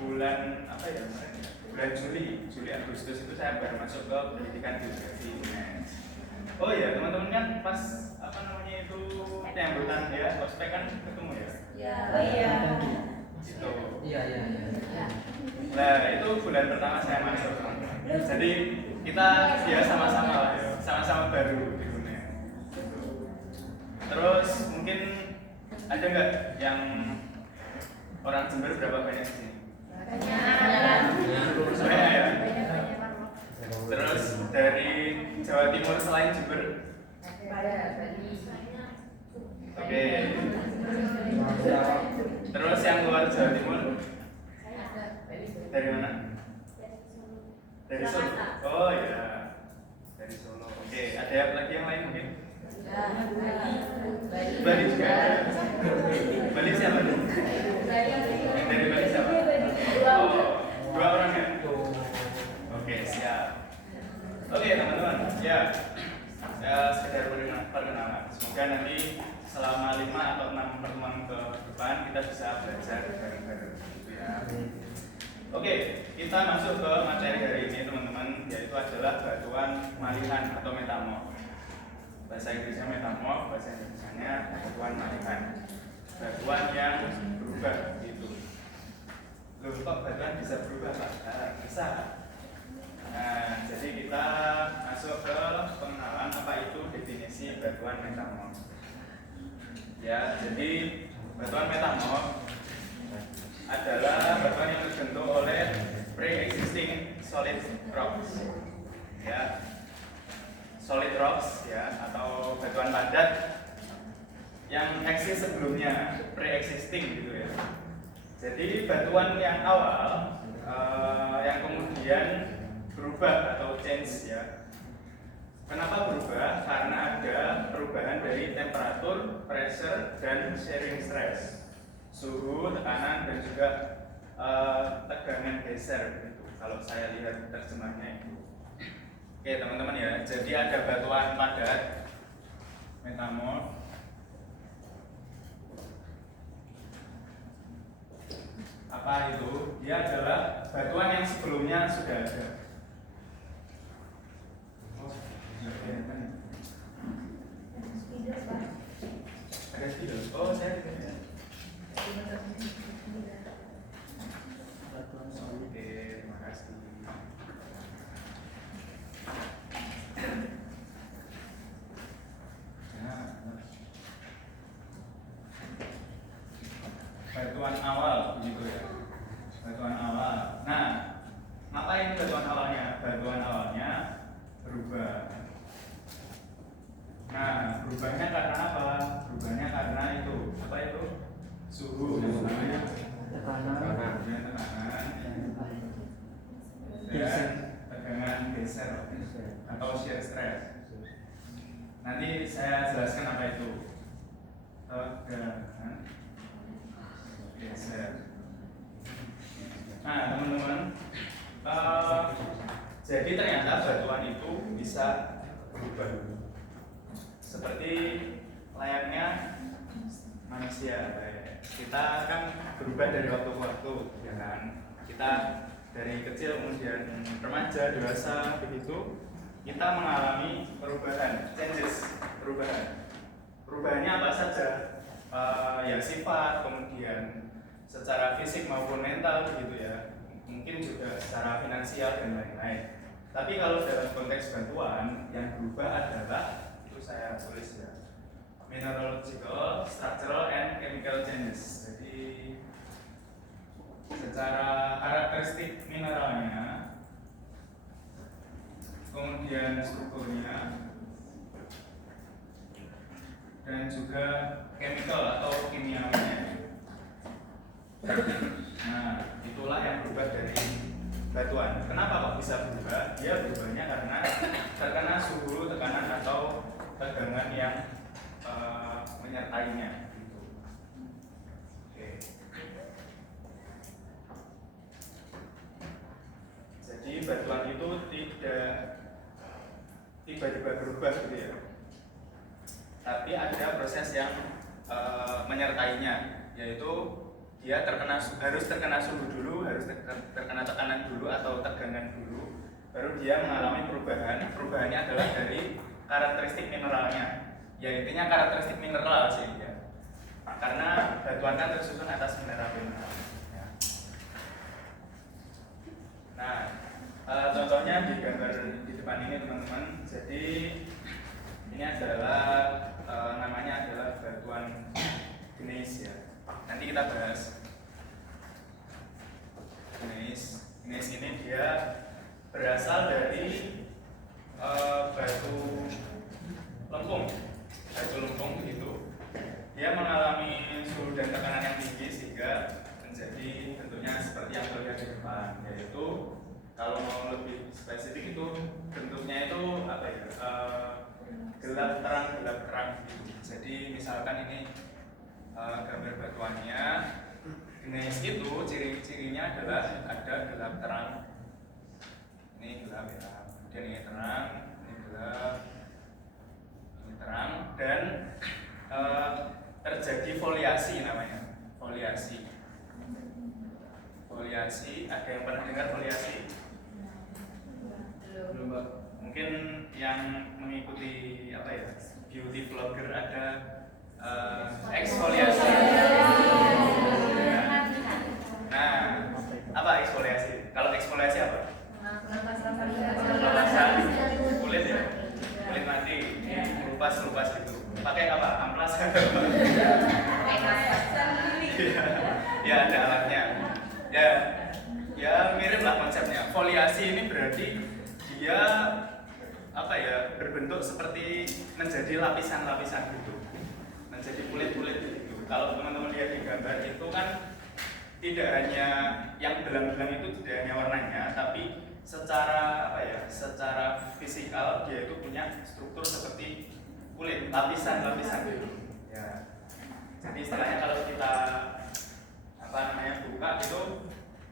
bulan apa ya kemarin ya? Bulan Juli Agustus itu saya baru masuk ke pendidikan geografi UNES. Oh iya teman-teman kan pas apa namanya itu penyambutan ya ospek kan ketemu ya? Ya. Oh iya. Itu. Iya. Nah itu bulan pertama saya masuk. Jadi kita ya sama-sama lah ya, sama-sama baru di UNES. Terus mungkin ada nggak yang orang Jember berapa banyak di sini? Banyak ya. Terus dari Jawa Timur selain Jember? Oke. Terus yang luar Jawa Timur? Dari mana? Dari Solo. Oh ya, dari Solo. Oke. Ada lagi yang lain mungkin? Bali juga ada. Bali siapa? Dari Bali siapa? Oh, 2 orang ya? Oke, siap. Oke teman-teman, ya sekedar perkenalan. Semoga nanti selama 5 atau 6 pertemuan ke depan kita bisa belajar bareng-bareng gitu ya. Oke, kita masuk ke materi hari ini teman-teman, yaitu adalah batuan malihan atau metamorf. Bahasa Inggrisnya metamorf, bahasa Indonesianya batuan malihan. Batuan yang berubah gitu. Loh, kok batuan bisa berubah Pak? Bisa. Nah, jadi kita masuk ke pengenalan apa itu definisi batuan metamorf. Ya, jadi batuan metamorf adalah batuan yang terbentuk oleh pre-existing solid rocks. Ya. Solid rocks ya atau batuan padat yang eksis sebelumnya, pre-existing gitu ya. Jadi batuan yang awal yang kemudian berubah atau change ya. Kenapa berubah? Karena ada perubahan dari temperatur, pressure, dan shearing stress, suhu, tekanan, dan juga tegangan geser gitu. Kalau saya lihat terjemahnya itu. Oke teman-teman ya, jadi ada batuan padat, metamorf. Apa itu? Dia adalah batuan yang sebelumnya sudah ada. Ada spidol. Oh, saya tidak. Oke, terima kasih. Batuan awal begitu ya. Batuan awal. Nah, ngapain batuan awalnya? Batuan awalnya berubah. Nah, berubahnya karena apa? Berubahnya karena itu apa itu? Suhu, namanya tekanan, dan tegangan geser atau shear stress. Nanti saya jelaskan apa itu tegangan geser. Nah, teman-teman, jadi ternyata batuan itu bisa berubah. Seperti layaknya manusia, kita kan berubah dari waktu ke waktu, ya kan? Kita dari kecil kemudian remaja, dewasa, begitu kita mengalami perubahan, changes, perubahan. Perubahannya apa saja? Ya sifat, kemudian secara fisik maupun mental, begitu ya. Mungkin juga secara finansial dan lain-lain. Tapi kalau dalam konteks batuan yang berubah adalah saya tulis ya, mineralogical, structural, and chemical changes. Jadi secara karakteristik mineralnya, kemudian strukturnya, dan juga chemical atau kimiawinya. Nah, itulah yang berubah dari batuan. Kenapa kok bisa berubah? Dia berubahnya karena terkena suhu, tekanan, atau tegangan yang menyertainya gitu. Oke. Jadi batuan itu tidak tiba-tiba berubah gitu ya. Tapi ada proses yang menyertainya, yaitu dia harus terkena suhu dulu, harus terkena tekanan dulu atau tegangan dulu, baru dia mengalami perubahan. Perubahannya adalah dari karakteristik mineralnya. Ya intinya karakteristik mineral sih ya. Karena batuan kan tersusun atas mineral-mineral. Ya. Nah, contohnya di gambar di depan ini teman-teman. Jadi ini adalah namanya adalah batuan gneiss ya. Nanti kita bahas gneiss. Gneiss ini dia berasal dari batu lempung begitu. Dia mengalami suhu dan tekanan yang tinggi sehingga menjadi bentuknya seperti yang terlihat di depan, yaitu kalau mau lebih spesifik itu bentuknya itu apa ya, gelap terang gitu. Jadi misalkan ini gambar batuannya gneiss itu ciri-cirinya adalah ada gelap terang, ini gelap ya, kemudian ini terang, ini gelap, ini terang, dan terjadi foliasi namanya, foliasi. Ada yang pernah dengar foliasi? Belum, Pak. Mungkin yang mengikuti apa ya, beauty vlogger ada eksfoliasi. Nah, apa eksfoliasi? Kalau eksfoliasi apa? Pelepasan kulit ya, kulit mati, lupas gitu. Pakai apa? Amplas atau apa? Ya ada alatnya. Ya mirip lah konsepnya. Foliasi ini berarti dia apa ya, berbentuk seperti menjadi lapisan-lapisan gitu, menjadi kulit-kulit gitu. Kalau teman-teman lihat di gambar itu kan tidak hanya yang belang-belang itu, tidak hanya warnanya, tapi secara apa ya, secara fisikal dia itu punya struktur seperti kulit, lapisan-lapisan gitu. Ya. Jadi istilahnya kalau kita apa namanya buka itu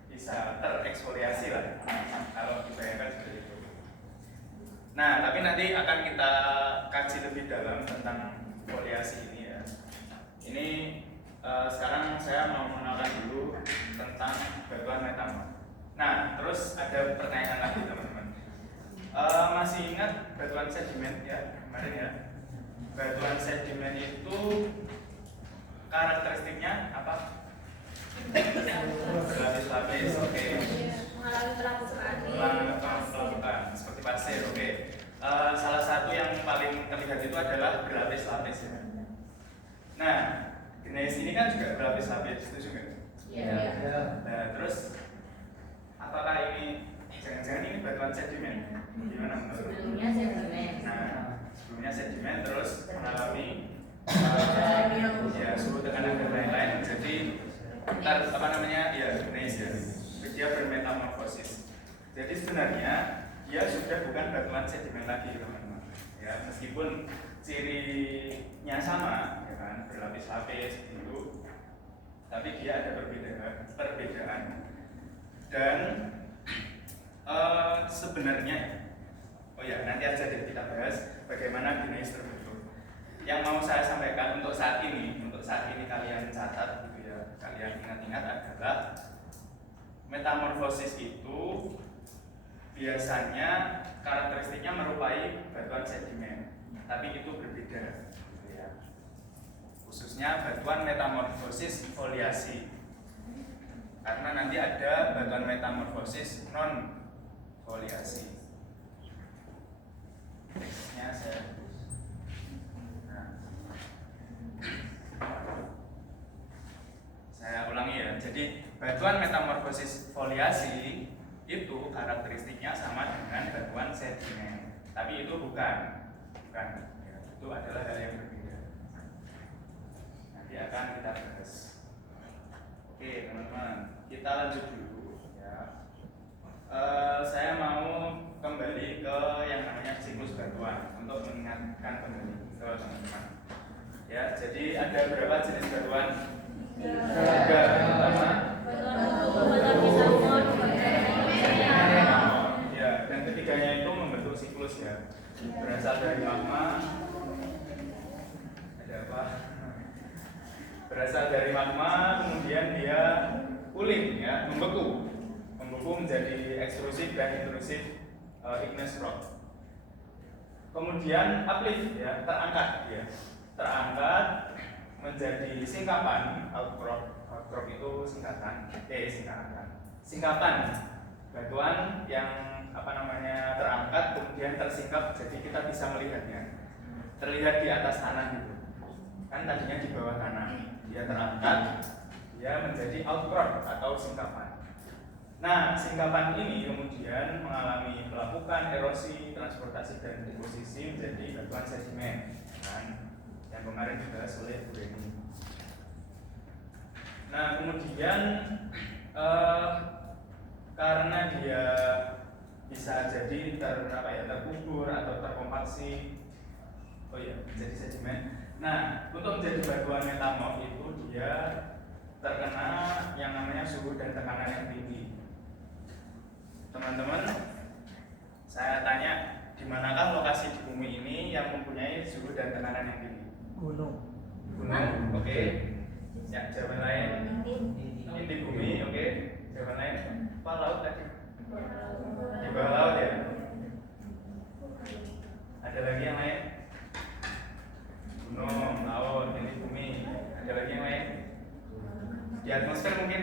bisa tereksfoliasi lah, kalau dibayangkan seperti itu. Nah, tapi nanti akan kita kaji lebih dalam tentang foliasi ini ya. Ini sekarang saya mau mengenalkan dulu tentang batuan metamorf. Nah, terus ada pertanyaan lagi teman-teman. Masih ingat batuan sedimen ya kemarin ya? Batuan sedimen itu karakteristiknya apa? Berlapis-lapis, oke. Mengalami pelapukan seperti pasir, oke. Salah satu yang paling terlihat itu adalah berlapis-lapis ya. Nah, gneiss ini kan juga berlapis-lapis, setuju nggak? Iya. Nah, terus apakah ini jangan-jangan ini batuan sedimen? Gimana menurut? Sebelumnya sedimen. Nah, sebelumnya sedimen terus mengalami ya suhu tekanan dan lain-lain, jadi apa namanya ya gneiss ya. Dia bermetamorfosis. Jadi sebenarnya dia sudah bukan batuan sedimen lagi teman-teman. Ya, meskipun cirinya sama, ya kan, berlapis-lapis gitu, tapi dia ada perbedaan. Dan sebenarnya, oh ya nanti aja deh kita bahas bagaimana gneiss terbentuk. Yang mau saya sampaikan untuk saat ini kalian catat gitu ya, kalian ingat-ingat adalah metamorfosis itu biasanya karakteristiknya merupai batuan sedimen, tapi itu berbeda gitu ya. Khususnya batuan metamorfosis foliasi, karena nanti ada batuan metamorfosis non foliasi. Teksnya saya ulangi ya. Jadi batuan metamorfosis foliasi itu karakteristiknya sama dengan batuan sedimen, tapi itu bukan ya, itu adalah hal yang berbeda. Nanti akan kita bahas. Oke teman-teman, kita lanjut dulu ya. Saya mau kembali ke yang namanya siklus batuan untuk mengingatkan kembali ke teman-teman. Ya, jadi ada berapa jenis batuan? Tiga. Pertama ya, dan ketiganya itu membentuk siklus ya, berasal dari magma. Ada apa? berasal dari magma, kemudian dia cooling ya, membeku menjadi ekstrusif dan intrusif igneous rock. Kemudian uplift ya, terangkat menjadi singkapan outcrop itu singkatan batuan yang terangkat kemudian tersingkap, jadi kita bisa melihatnya terlihat di atas tanah gitu kan, tadinya di bawah tanah, dia terangkat, dia menjadi outcrop atau singkapan. Nah, singkapan ini kemudian mengalami pelapukan, erosi, transportasi dan deposisi menjadi batuan sedimen kan, yang kemarin dibahas oleh Bu Reni. Nah, kemudian karena dia bisa jadi terkubur atau terkompaksi, menjadi sedimen. Nah, untuk menjadi batuan metamorf itu dia terkena yang namanya suhu dan tekanan yang tinggi. Teman-teman, saya tanya, di manakah lokasi di bumi ini yang mempunyai suhu dan tekanan yang tinggi? Gunung. Oke. Ya, jawaban lain. Ini di bumi, oke. Jawaban lain. Apa laut tadi? Di bawah laut ya. Ada lagi yang lain? Gunung, laut, ini bumi. Ada lagi yang lain? Di atmosfer mungkin?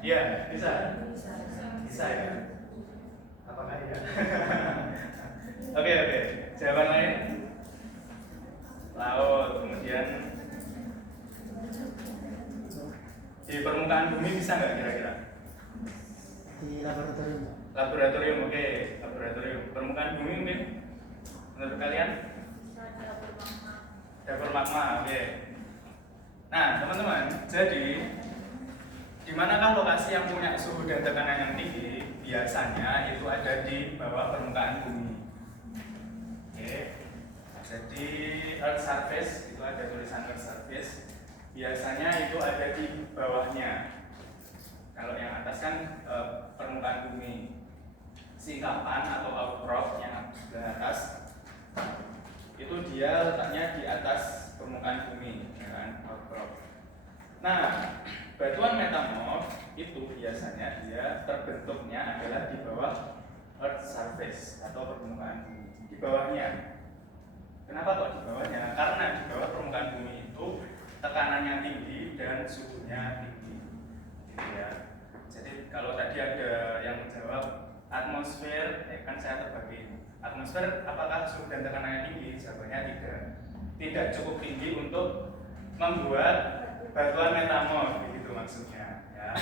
Iya, bisa. Bisa ya? Apakah ya? Oke. Jawaban lain? Laut, kemudian di permukaan bumi bisa nggak kira-kira? Di laboratorium. Laboratorium, oke. Laboratorium. Permukaan bumi mungkin? Menurut kalian? Dapur magma, oke. Nah, teman-teman, jadi di manakah lokasi yang punya suhu dan tekanan yang tinggi? Biasanya itu ada di bawah permukaan bumi. Oke. Jadi Earth surface, itu ada tulisan Earth surface. Biasanya itu ada di bawahnya. Kalau yang atas kan permukaan bumi. Singkapan atau outcrop yang sebelah atas itu dia letaknya di atas permukaan bumi, ya kan? Outcrop. Nah, batuan metamorf itu biasanya dia terbentuknya adalah di bawah Earth surface atau permukaan bumi. Di bawahnya. Kenapa kok di bawahnya? Karena di bawah permukaan bumi itu tekanannya tinggi dan suhunya tinggi. Gitu ya. Jadi kalau tadi ada yang menjawab atmosfer, kan saya terbagi. Atmosfer apakah suhu dan tekanannya tinggi? Jawabannya tidak. Tidak cukup tinggi untuk membuat batuan metamorf, begitu maksudnya. Ya.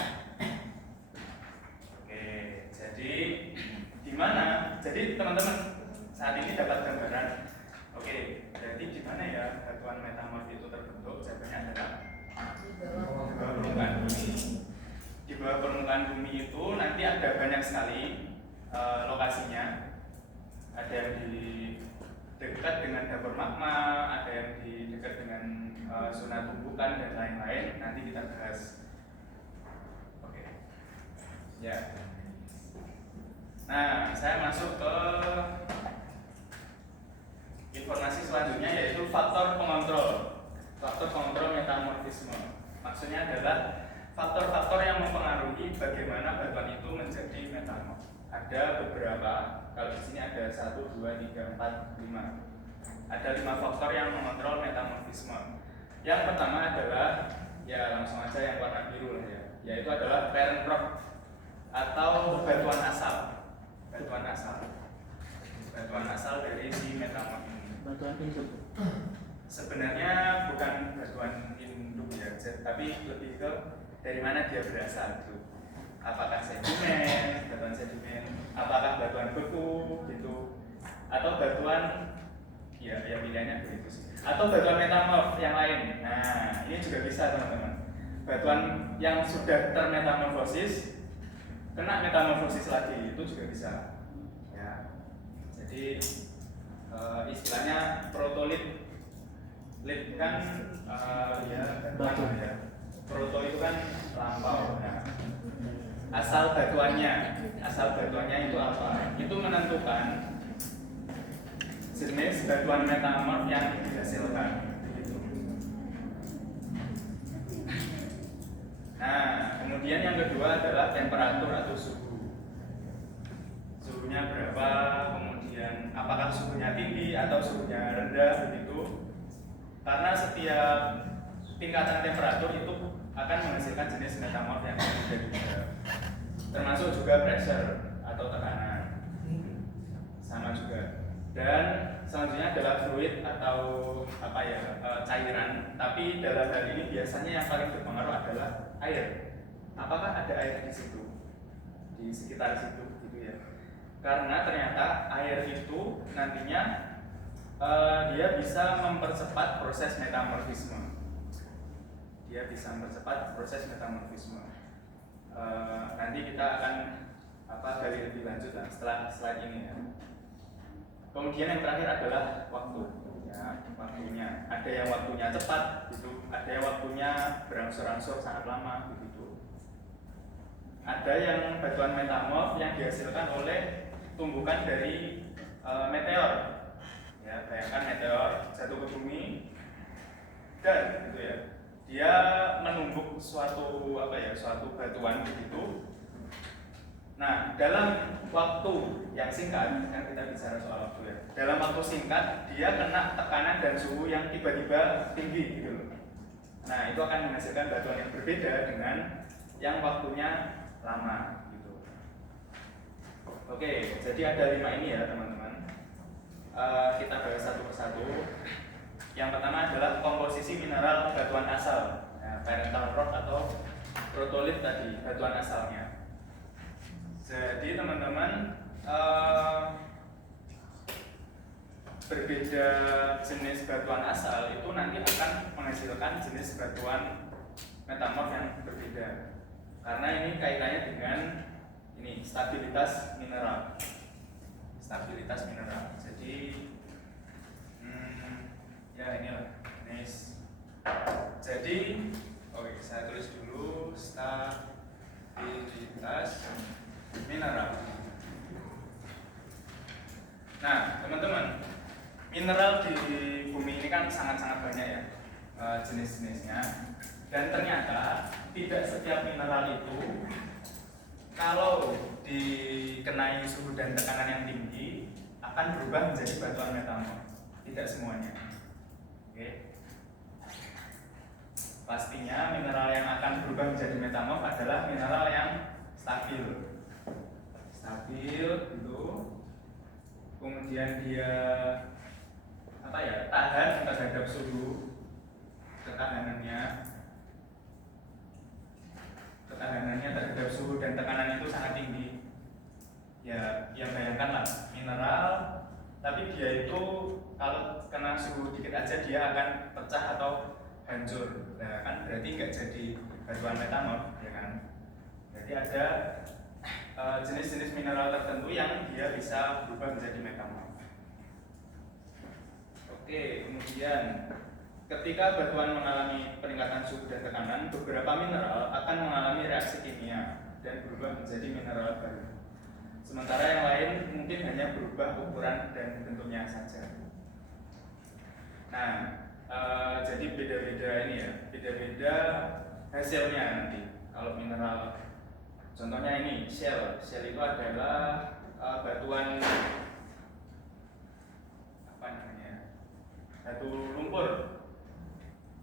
Oke, jadi di mana? Jadi teman-teman saat ini dapat gambaran. Oke, jadi di mana ya batuan metamorf itu terbentuk? Jawabannya adalah di bawah permukaan bumi. Di bawah permukaan bumi itu nanti ada banyak sekali lokasinya. Ada yang di dekat dengan dapur magma, ada yang di dekat dengan zona tumbukan dan lain-lain. Nanti kita bahas. Oke. Ya. Nah, saya masuk ke informasi selanjutnya, yaitu faktor pengontrol. Faktor pengontrol metamorfisme. Maksudnya adalah faktor-faktor yang mempengaruhi bagaimana batuan itu menjadi metamorf. Ada beberapa, kalau di sini ada 1, 2, 3, 4, 5. Ada 5 faktor yang mengontrol metamorfisme. Yang pertama adalah, ya langsung aja yang warna biru lah ya, yaitu adalah parent rock atau batuan asal. Batuan asal dari si metamorf ini. Batuan induk. Sebenarnya bukan batuan induk ya, tapi lebih ke dari mana dia berasal gitu. Apakah sedimen, batuan sedimen, apakah batuan beku gitu, atau batuan ya pilihannya begitu sih, atau batuan metamorf yang lain. Nah, ini juga bisa teman-teman. Batuan yang sudah termetamorfosis kena metamorfosis lagi, itu juga bisa ya. Jadi istilahnya protolit. Lit kan batu ya. Proto itu kan lampau. Nah, asal batuannya itu apa? Itu menentukan jenis batuan metamorf yang dihasilkan. Gitu. Nah, kemudian yang kedua adalah temperatur atau suhu. Suhunya berapa, kemudian apakah suhunya tinggi atau suhunya rendah begitu. Karena setiap tingkatan temperatur itu akan menghasilkan jenis metamorf yang berbeda. Termasuk juga pressure atau tekanan. Sama juga. Dan selanjutnya adalah fluid atau cairan. Tapi dalam hal ini biasanya yang paling berpengaruh adalah air. Apakah ada air di situ, di sekitar situ, gitu ya? Karena ternyata air itu nantinya dia bisa mempercepat proses metamorfisme. Nanti kita akan gali lebih lanjut setelah slide ini ya. Kemudian yang terakhir adalah waktu. Ya, waktunya. Ada yang waktunya cepat, gitu. Ada yang waktunya berangsur-angsur sangat lama, begitu. Ada yang batuan metamorf yang dihasilkan oleh tumbukan dari meteor. Ya, bayangkan meteor jatuh ke bumi dan, gitu ya, dia menumbuk suatu batuan begitu. Nah, dalam waktu yang singkat, kan kita bicara soal waktu ya. Dalam waktu singkat, dia kena tekanan dan suhu yang tiba-tiba tinggi gitu loh. Nah, itu akan menghasilkan batuan yang berbeda dengan yang waktunya lama gitu. Oke, jadi ada 5 ini ya teman-teman. Kita bahas satu persatu. Yang pertama adalah komposisi mineral batuan asal, ya, parental rock atau protolit tadi, batuan asalnya. Jadi teman-teman, berbeda jenis batuan asal itu nanti akan menghasilkan jenis batuan metamorf yang berbeda. Karena ini kaitannya dengan ini stabilitas mineral. Jadi ya inilah jenis. Jadi oke, saya tulis dulu stabilitas mineral. Nah, teman-teman, mineral di bumi ini kan sangat-sangat banyak ya jenis-jenisnya. Dan ternyata tidak setiap mineral itu kalau dikenai suhu dan tekanan yang tinggi akan berubah menjadi batuan metamorf. Tidak semuanya. Oke. Pastinya mineral yang akan berubah menjadi metamorf adalah mineral yang stabil gitu, kemudian dia tahan terhadap suhu, ketahanannya terhadap suhu dan tekanan itu sangat tinggi. Ya bayangkanlah mineral, tapi dia itu kalau kena suhu dikit aja dia akan pecah atau hancur. Nah, kan berarti nggak jadi batuan metamorf, ya kan? Jadi ada jenis-jenis mineral tertentu yang dia bisa berubah menjadi metamorf. Oke, kemudian ketika batuan mengalami peningkatan suhu dan tekanan, beberapa mineral akan mengalami reaksi kimia dan berubah menjadi mineral baru. Sementara yang lain mungkin hanya berubah ukuran dan bentuknya saja. Nah, jadi beda-beda beda-beda hasilnya nanti. Kalau mineral, contohnya ini shell itu adalah batuan batu lumpur,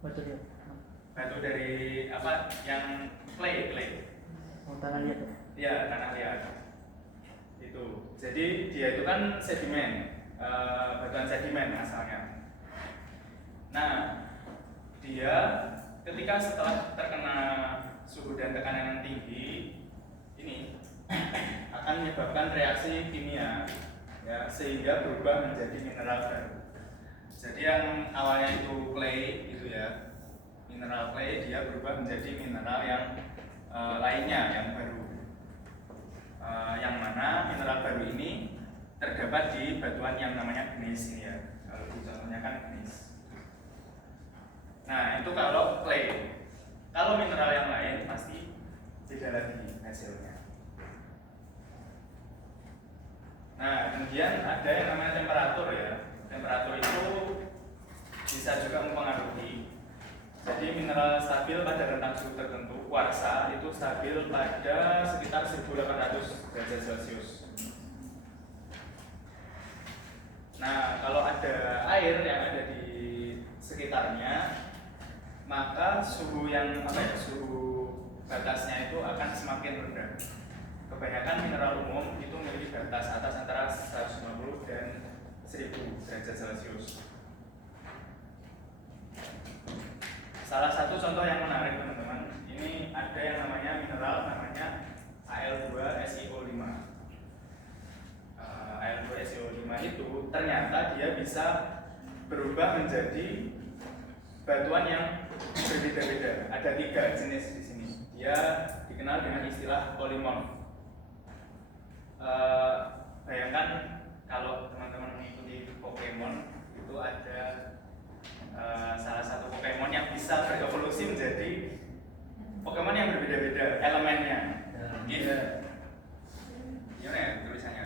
Batu dia. batu dari yang clay. Oh, tanah liat. Iya, tanah liat itu. Jadi dia itu kan sedimen, batuan sedimen asalnya. Nah, dia ketika setelah terkena suhu dan tekanan yang tinggi ini akan menyebabkan reaksi kimia, ya, sehingga berubah menjadi mineral baru. Jadi yang awalnya itu clay gitu ya, mineral clay, dia berubah menjadi mineral yang lainnya yang baru. Yang mana mineral baru ini terdapat di batuan yang namanya gneiss ini ya. Kalau di contohnya kan gneiss. Nah, itu kalau clay. Kalau mineral yang lain pasti beda lagi hasilnya. Nah, kemudian ada yang namanya temperatur ya. Temperatur itu bisa juga mempengaruhi. Jadi mineral stabil pada rentang suhu tertentu, kuarsa itu stabil pada sekitar 1800 derajat Celcius. Nah, kalau ada air yang ada di sekitarnya, maka suhu yang suhu batasnya itu akan semakin rendah. Kebanyakan mineral umum itu memiliki batas atas antara 150 dan 1000 derajat Celcius. Salah satu contoh yang menarik teman-teman, ini ada yang namanya mineral namanya Al2SiO5. Al2SiO5 itu ternyata dia bisa berubah menjadi batuan yang berbeda-beda. Ada 3 jenis di sini. Dia dikenal dengan istilah polimorf. Bayangkan kalau teman-teman mengikuti Pokemon itu ada salah satu Pokemon yang bisa berevolusi menjadi Pokemon yang berbeda-beda elemennya. Gimana ya tulisannya?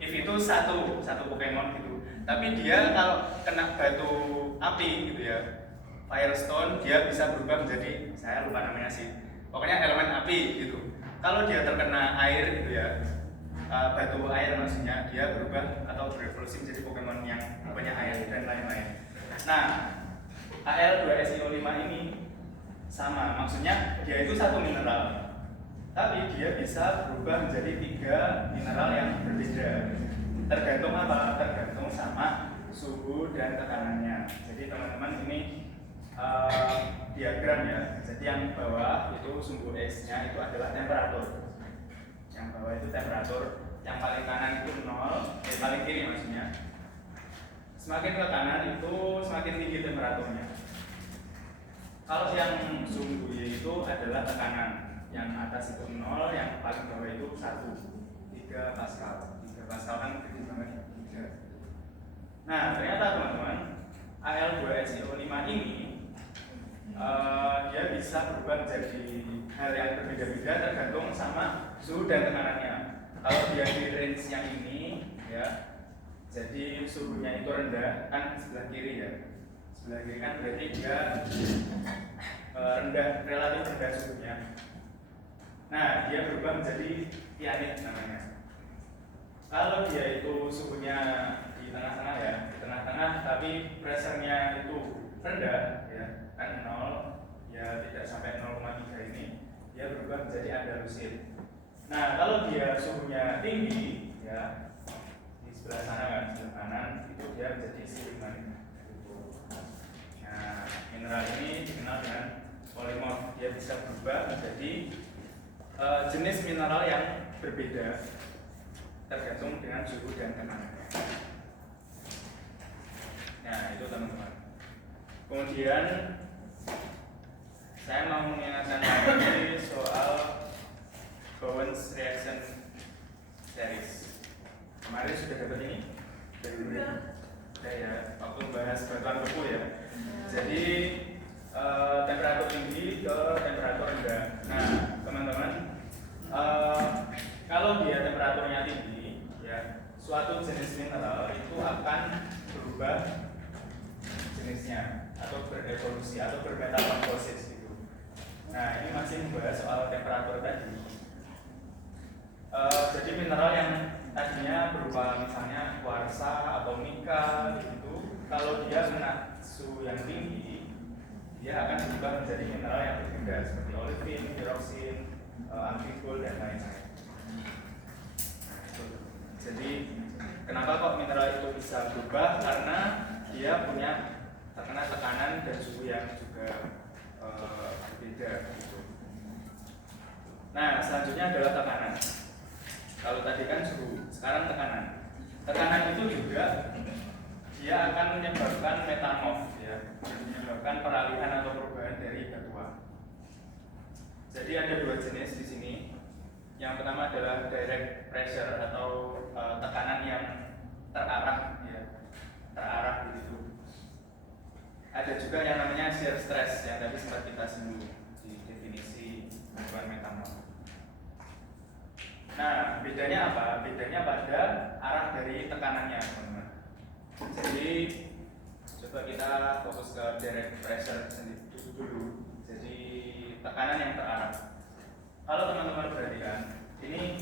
If itu satu Pokemon gitu. Tapi dia kalau kena batu api gitu ya, Firestone, dia bisa berubah menjadi, saya lupa namanya sih. Pokoknya elemen api gitu. Kalau dia terkena air gitu ya, batu air maksudnya, dia berubah atau berevolusi menjadi Pokemon yang punya air dan lain-lain. Nah, Al2SiO5 ini sama, maksudnya dia itu satu mineral, tapi dia bisa berubah menjadi 3 mineral yang berbeda. Tergantung apa? Tergantung sama suhu dan tekanannya. Jadi teman-teman ini diagram ya. Jadi yang bawah itu sumbu X-nya itu adalah temperatur. Yang bawah itu temperatur, yang paling kanan itu 0, paling kiri maksudnya. Semakin ke kanan itu semakin tinggi temperaturnya. Kalau yang sumbu Y itu adalah tekanan. Yang atas itu 0, yang paling bawah itu 3 Pascal. 3 Pascal kan gede banget. Nah, ternyata teman-teman, Al2SiO5 ini dia bisa berubah menjadi hal yang berbeda-beda tergantung sama suhu dan tekanannya. Kalau dia di range yang ini ya, jadi suhunya itu rendah, kan sebelah kiri ya. Sebelah kiri kan berarti dia rendah, relatif rendah suhunya. Nah, dia berubah menjadi cyanide namanya. Kalau dia itu suhunya di tengah-tengah ya, di tengah-tengah tapi pressure-nya itu rendah ya, kan 0 ya, tidak sampai 0,3 ini, dia berubah menjadi andalusit. Nah, kalau dia suhunya tinggi ya, di sebelah sana kan, sebelah kanan itu dia menjadi silikon. Nah, mineral ini dikenal dengan polimorf. Dia bisa berubah menjadi jenis mineral yang berbeda tergantung dengan suhu dan tekanannya. Nah, itu teman-teman. Kemudian saya mau mengingatkan lagi soal Bowen's reaction series. Kemarin sudah dapat ini? Sudah ya, waktu bahas batuan beku ya. Jadi temperatur tinggi ke temperatur rendah. Nah, teman-teman, kalau dia temperaturnya tinggi, ya, suatu jenis mineral itu akan berubah jenisnya atau berevolusi atau bermetamorfosis gitu. Nah, ini masih membahas soal temperatur tadi. Jadi mineral yang tadinya berupa misalnya kuarsa atau nika gitu, kalau dia kena suhu yang tinggi, dia akan berubah menjadi mineral yang berbeda seperti olivin, hydroxin, amphibol dan lain-lain. Jadi kenapa kok mineral itu bisa berubah? Karena dia punya terkena tekanan dan suhu yang juga berbeda gitu. Nah, selanjutnya adalah tekanan. Kalau tadi kan suhu, sekarang tekanan. Tekanan itu juga dia akan menyebabkan metamorf ya, menyebabkan peralihan atau perubahan dari batuan. Jadi ada 2 jenis di sini. Yang pertama adalah direct pressure atau tekanan yang terarah ya, terarah begitu. Ada juga yang namanya shear stress yang tadi sempat kita singgung di definisi batuan metamorf. Nah, bedanya apa? Bedanya pada arah dari tekanannya, teman-teman. Jadi coba kita fokus ke direct pressure sendiri dulu. Jadi tekanan yang terarah. Kalau teman-teman perhatikan, ini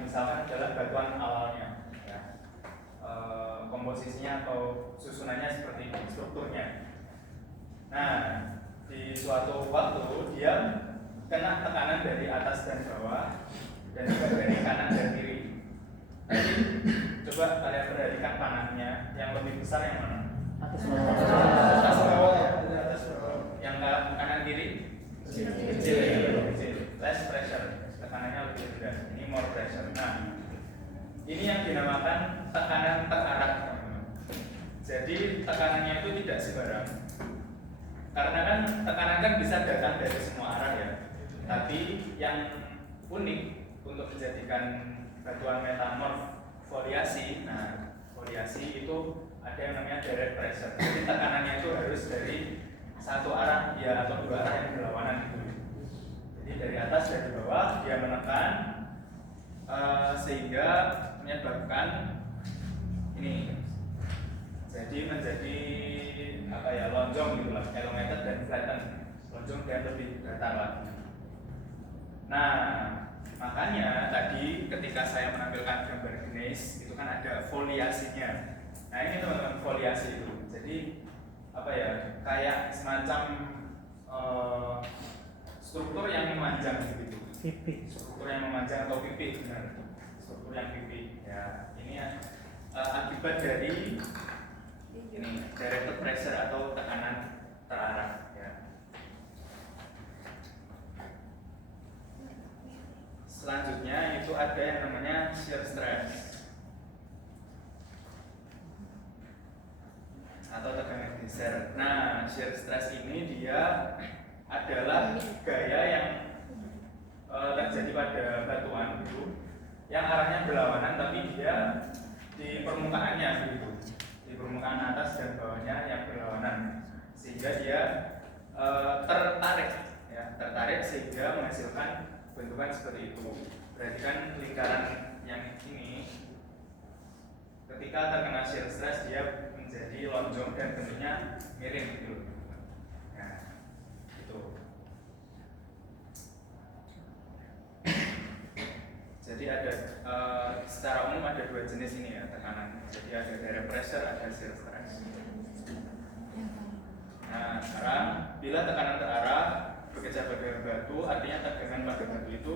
misalkan adalah batuan awalnya, ya. Komposisinya atau susunannya seperti ini, strukturnya. Nah, di suatu waktu dia kena tekanan dari atas dan bawah, dan juga dari kanan dan kiri. Jadi coba kalian perhatikan panahnya, yang lebih besar yang mana? Atas Atas bawah. bawah ya, atas bawah. Yang kanan kiri kecil, less pressure, tekanannya lebih rendah. Ini more pressure. Nah, ini yang dinamakan tekanan terarah. Jadi tekanannya itu tidak sembarang. Karena kan tekanan kan bisa datang dari semua arah ya. Tapi yang unik untuk menjadikan batuan metamorf foliasi, nah foliasi itu ada yang namanya direct pressure. Jadi tekanannya itu harus dari satu arah ya atau dua arah yang berlawanan itu. Jadi dari atas dan dari bawah dia menekan sehingga menyebabkan ini. Jadi menjadi apa ya, lonjong gitu lah, elongated dan flatten, lonjong dan lebih datar lagi. Nah, makanya tadi ketika saya menampilkan gambar gneiss itu kan ada foliasinya. Nah ini teman-teman foliasi itu. Jadi apa ya, kayak semacam struktur yang memanjang gitu. Pipi. Struktur yang memanjang atau pipi, benar. Struktur yang pipi. Ya ini ya, akibat dari ini direct pressure atau tekanan terarah. Ya. Selanjutnya itu ada yang namanya shear stress atau tekanan geser. Nah, shear stress ini dia adalah gaya yang terjadi pada batuan itu yang arahnya berlawanan tapi dia di permukaannya gitu, di permukaan atas dan bawahnya yang berlawanan sehingga dia tertarik ya, tertarik sehingga menghasilkan bentukan seperti itu. Berarti kan lingkaran yang ini ketika terkena shear stress dia menjadi lonjong dan bentuknya miring gitu. Nah, itu. Jadi ada secara umum ada dua jenis ini ya tekanan. Jadi ada direct pressure, ada shear stress. Nah, sekarang bila tekanan terarah bekerja pada batu, artinya tegangan pada batu itu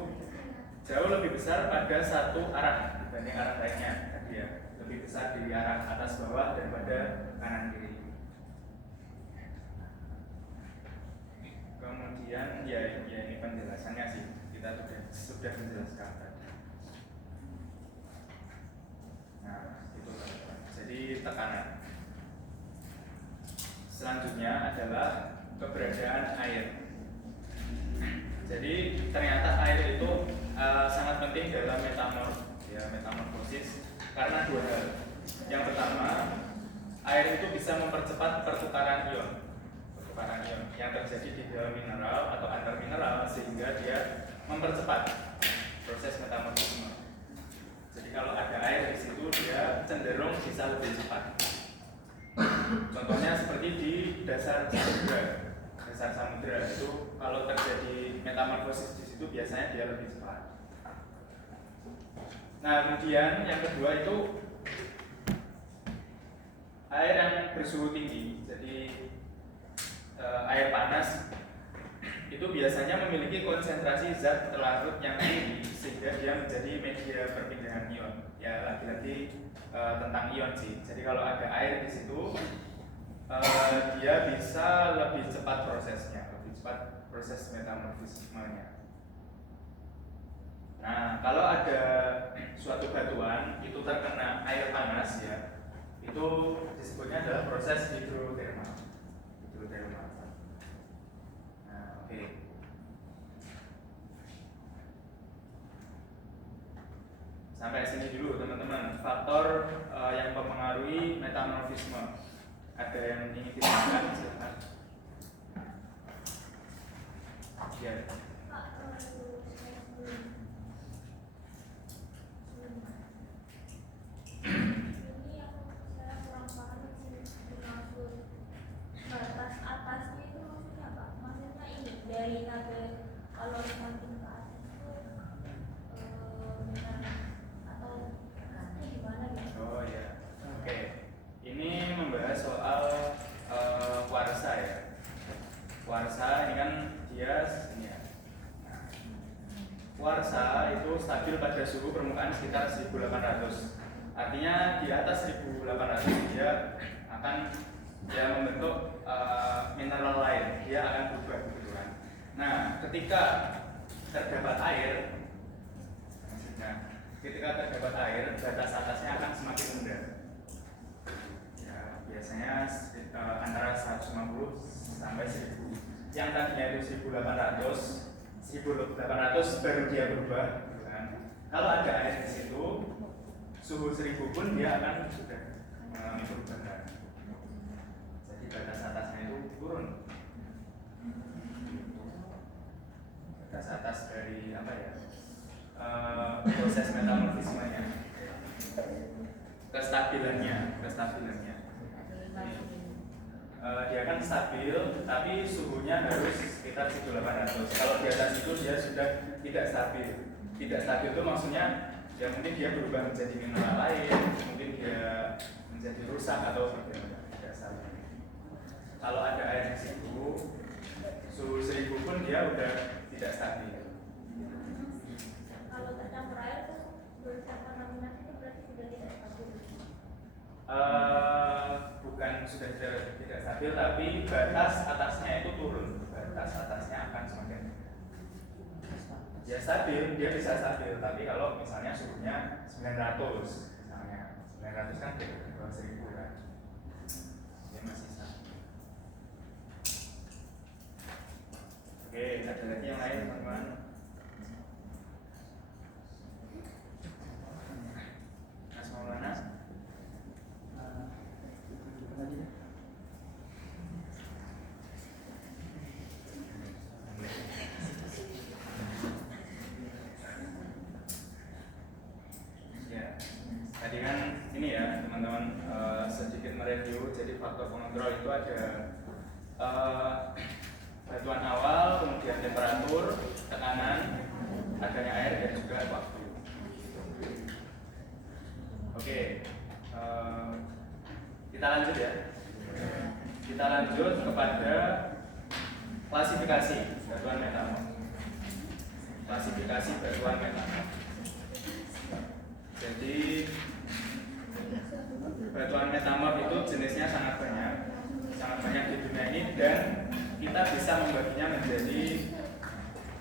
jauh lebih besar pada satu arah dibanding arah lainnya. Tadi ya, lebih besar di arah atas bawah daripada kanan kiri. Kemudian ya ini penjelasannya sih, kita sudah menjelaskan tadi. Nah, itu jadi tekanan. Selanjutnya adalah keberadaan air. Jadi ternyata air itu sangat penting dalam metamorfosis karena dua hal. Yang pertama, air itu bisa mempercepat pertukaran ion yang terjadi di dalam mineral atau antar mineral sehingga dia mempercepat proses metamorfisme. Jadi kalau ada air di situ dia cenderung bisa lebih cepat. Contohnya seperti di dasar samudra itu kalau terjadi metamorfosis di situ biasanya dia lebih cepat. Nah, kemudian yang kedua itu air yang bersuhu tinggi. Jadi air panas itu biasanya memiliki konsentrasi zat terlarut yang tinggi sehingga dia menjadi media perpindahan ion. Ya lagi-lagi tentang ion sih. Jadi kalau ada air di situ dia bisa lebih cepat prosesnya, lebih cepat proses metamorfismenya. Nah, kalau ada suatu batuan itu terkena air panas ya, itu disebutnya adalah proses hidrotermal. Nah, oke. Sampai sini dulu teman-teman. Faktor yang mempengaruhi metamorfisme. Ada yang ingin ditanyakan? Silakan. Ya. Batas atasnya itu maksudnya kuarsa itu stabil pada suhu permukaan sekitar 1800. Artinya di atas 1800 dia akan membentuk mineral lain, dia akan berubah gitu kan. Nah, ketika terdapat air, batas atasnya akan semakin rendah. Ya, biasanya antara 150 sampai 1000. Yang tadinya itu 1800 baru dia berubah gitu kan. Kalau ada air di situ, suhu 1000 pun dia akan sudah mengalami perubahan. Jadi batas atasnya itu turun. Batas atas dari apa ya? Proses metamorfismenya, kestabilannya. Dia kan stabil, tapi suhunya harus sekitar 1800. Kalau di atas itu dia sudah tidak stabil. Tidak stabil itu maksudnya ya mungkin dia berubah menjadi mineral lain, mungkin dia menjadi rusak atau bagaimana, tidak stabil. Kalau ada air di situ, suhu 1000 pun dia udah tidak stabil. Kalau tercampur air tuh berusaha kontaminasi itu berarti sudah tidak stabil. Bukan sudah tidak stabil, tapi batas atasnya itu turun. Batas atasnya akan semakin ya stabil, dia bisa stabil, tapi kalau misalnya suhunya 900 misalnya 900 kan di bawah 1000 kan, dia masih stabil. Oke, ada lagi yang lain teman-teman? Mas Maulana? Tadi kan ini ya teman-teman, sedikit mereview. Jadi faktor pengontrol itu ada batuan awal, kemudian temperatur, tekanan, adanya air dan juga waktu. Oke, kita lanjut ya. Kita lanjut kepada klasifikasi batuan metamorf. Klasifikasi batuan metamorf. Jadi batuan metamorf itu jenisnya sangat banyak di dunia ini, dan kita bisa membaginya menjadi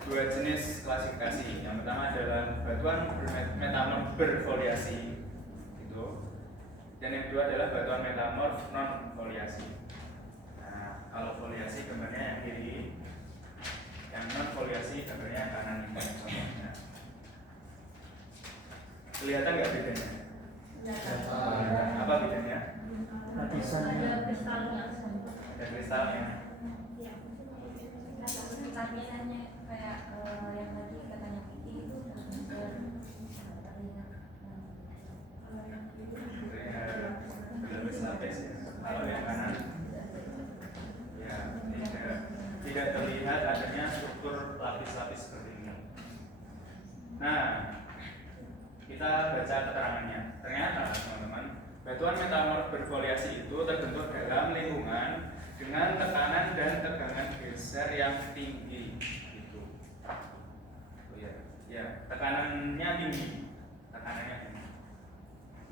dua jenis klasifikasi. Yang pertama adalah batuan metamorf berfoliasi, gitu. Dan yang kedua adalah batuan metamorf non foliasi. Nah, kalau foliasi gambarnya yang kiri, yang non foliasi gambarnya yang kanan ini contohnya. Kelihatan nggak bedanya? Apa bedanya? Lapisannya. Ada kristalnya. Ada kristalnya. Iya. Lapisannya kayak yang tadi katanya putih itu terlihat. Berlapis-lapis ya. Kalau yang kanan, ya tidak terlihat adanya struktur lapis-lapis seperti ini. Nah, kita baca keterangannya. Ternyata teman-teman, batuan metamorf berfoliasi itu terbentuk dalam lingkungan dengan tekanan dan tegangan geser yang tinggi. Gitu. Oh ya, tekanannya tinggi.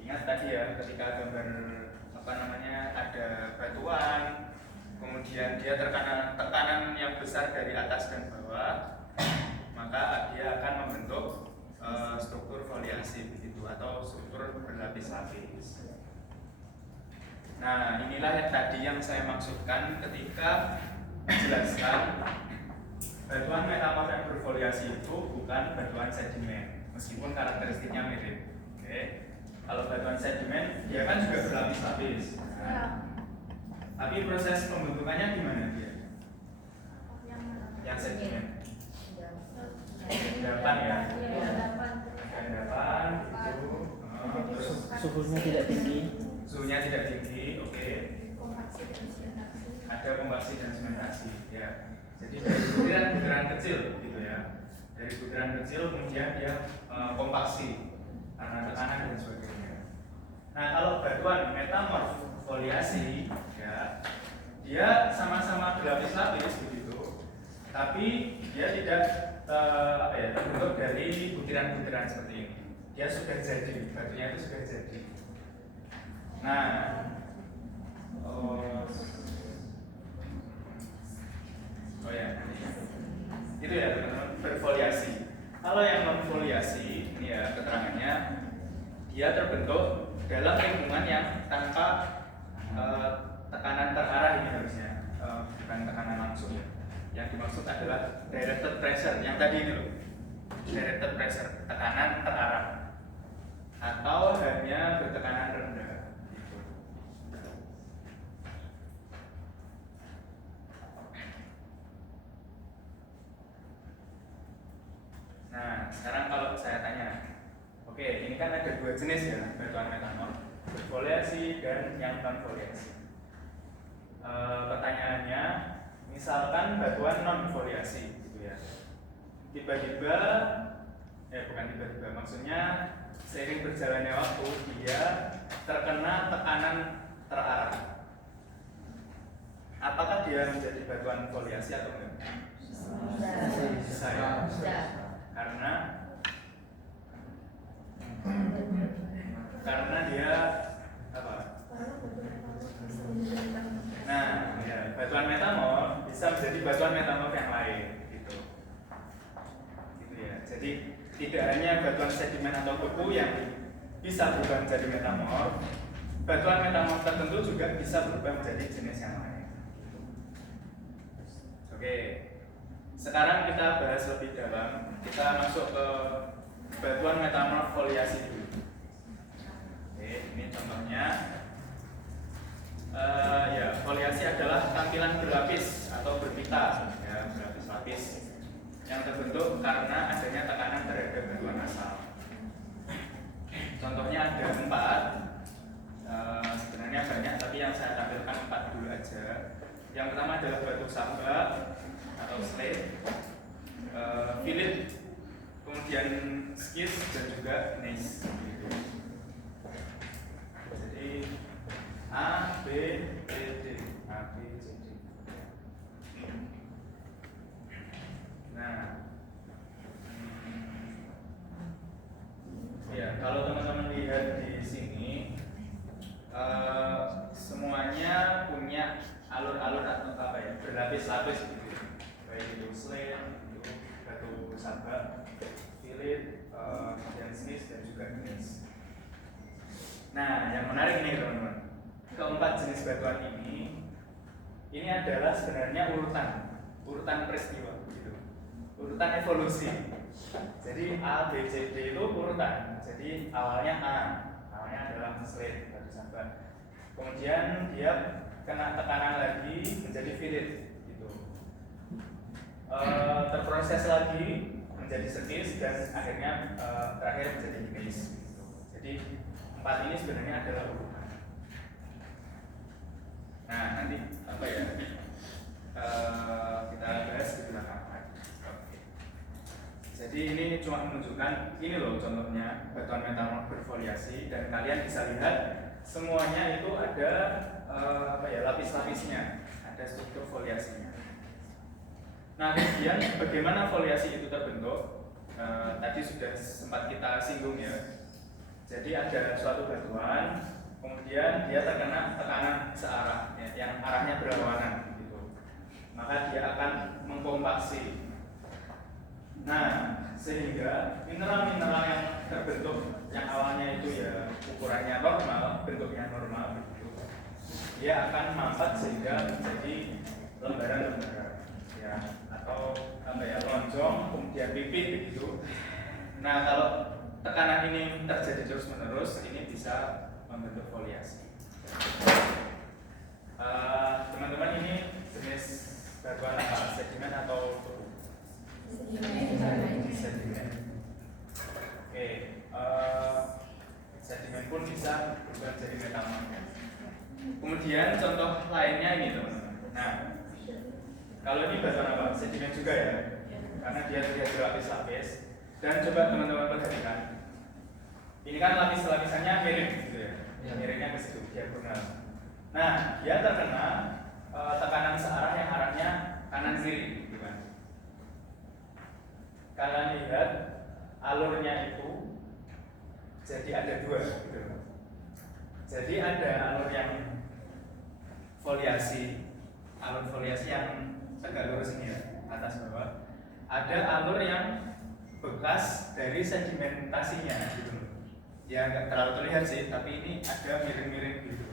Ingat tadi ya, ketika gambar ada batuan, kemudian dia tekanan yang besar dari atas dan bawah, maka dia akan membentuk struktur foliasi begitu, atau struktur berlapis-lapis. Nah, inilah yang tadi yang saya maksudkan ketika menjelaskan batuan metamorf yang berfoliasi itu bukan batuan sedimen, meskipun karakteristiknya mirip. Oke. Kalau batuan sedimen dia kan juga berlapis-lapis. Nah, tapi proses pembentukannya gimana dia? Yang sedimen. Endapan ya. Endapan itu. Terus Suhunya tidak tinggi. Suhunya tidak tinggi, oke. Ada kompaksi dan sementasi, ya. Jadi dari butiran kecil, gitu ya. Dari butiran kecil kemudian dia kompaksi karena tekanan dan sebagainya. Nah, kalau batuan metamorf foliasi, ya, dia sama-sama berlapis-lapis begitu, tapi dia tidak terbentuk dari butiran-butiran seperti ini. Dia sudah jadi, batunya itu sudah jadi. Nah, oh ya, itu ya teman-teman, berfoliasi. Kalau yang non foliasi, ini ya keterangannya, dia terbentuk dalam lingkungan yang tanpa tekanan terarah ini harusnya, bukan tekanan langsung ya. Yang dimaksud adalah directed pressure yang tadi ini loh, directed pressure, tekanan terarah, atau hanya bertekanan rendah. Gitu. Nah, sekarang kalau saya tanya, oke, ini kan ada dua jenis ya batuan metanol, berfoliasi dan yang non foliasi. Pertanyaannya, misalkan batuan non foliasi, gitu ya, tiba-tiba, bukan tiba-tiba, maksudnya seiring berjalannya waktu dia terkena tekanan terarah. Apakah dia menjadi batuan foliasi atau enggak? Bisa ya. Karena dia apa? Nah, ya, batuan metamorf bisa menjadi batuan metamorf yang lain, gitu ya. Jadi tidak hanya batuan sedimen atau beku yang bisa berubah menjadi metamorf, batuan metamorf tertentu juga bisa berubah menjadi jenis yang lain. Oke, sekarang kita bahas lebih dalam. Kita masuk ke batuan metamorf foliasi dulu. Oke, ini contohnya. Ya, foliasi adalah tampilan berlapis atau berpita, ya, berlapis-lapis yang terbentuk karena adanya tekanan terhadap batuan asal. Contohnya ada 4. Sebenarnya banyak, tapi yang saya tampilkan 4 dulu aja. Yang pertama adalah batu samba atau slate, fillet, kemudian skis dan juga gneiss. Jadi A, B, C, D, A, B, C, D. Nah, ya kalau teman-teman lihat di sini, semuanya punya alur-alur atau apa ya, berlapis-lapis gitu. Baik itu slate, itu batu samba, fillet, kemudian skis dan juga gneiss. Nah, yang menarik nih teman-teman, keempat jenis batuan ini adalah sebenarnya urutan peristiwa gitu. Urutan evolusi. Jadi A, B, C, D itu urutan. Jadi awalnya awalnya adalah slate, batu samba. Kemudian dia kena tekanan lagi menjadi fillet gitu. Terproses lagi menjadi skis dan akhirnya terakhir menjadi gneiss gitu. Jadi 4 ini sebenarnya adalah urutan. Nah, nanti apa ya? Kita bahas di belakang. Oke. Jadi ini cuma menunjukkan ini loh contohnya batuan metamorf berfoliasi, dan kalian bisa lihat semuanya itu ada lapis-lapisnya, ada struktur foliasinya. Nah, kemudian bagaimana foliasi itu terbentuk? Tadi sudah sempat kita singgung ya. Jadi ada suatu batuan, kemudian dia terkena tekanan searah, ya, yang arahnya berlawanan, gitu. Maka dia akan mengkompaksi. Nah, sehingga mineral-mineral yang terbentuk, yang awalnya itu ya ukurannya normal, bentuknya normal, begitu, dia akan mampat sehingga menjadi lembaran-lembaran, ya, atau lonjong, kemudian pipih, begitu. Nah, kalau tekanan ini terjadi terus-menerus, ini bisa membentuk foliasi. Teman-teman, ini jenis batuan apa? Sedimen atau beku? Sedimen. Oke, sedimen pun bisa berubah jadi metamorf. Kemudian contoh lainnya ini teman-teman. Nah, kalau ini batuan apa? Sedimen juga ya, karena dia sudah berlapis-lapis. Dan coba teman-teman perhatikan. Ini kan lapis-lapisannya mirip gitu ya. Miripnya ke situ, diagonal. Nah, dia terkena tekanan searah yang arahnya kanan kiri gitu kan. kalian lihat alurnya itu jadi ada dua gitu. Jadi ada alur yang foliasi, alur foliasi yang tegak lurus ini ya, atas bawah. Ada alur yang bekas dari sedimentasinya gitu. Ya nggak terlalu terlihat sih, tapi ini ada miring-miring gitu.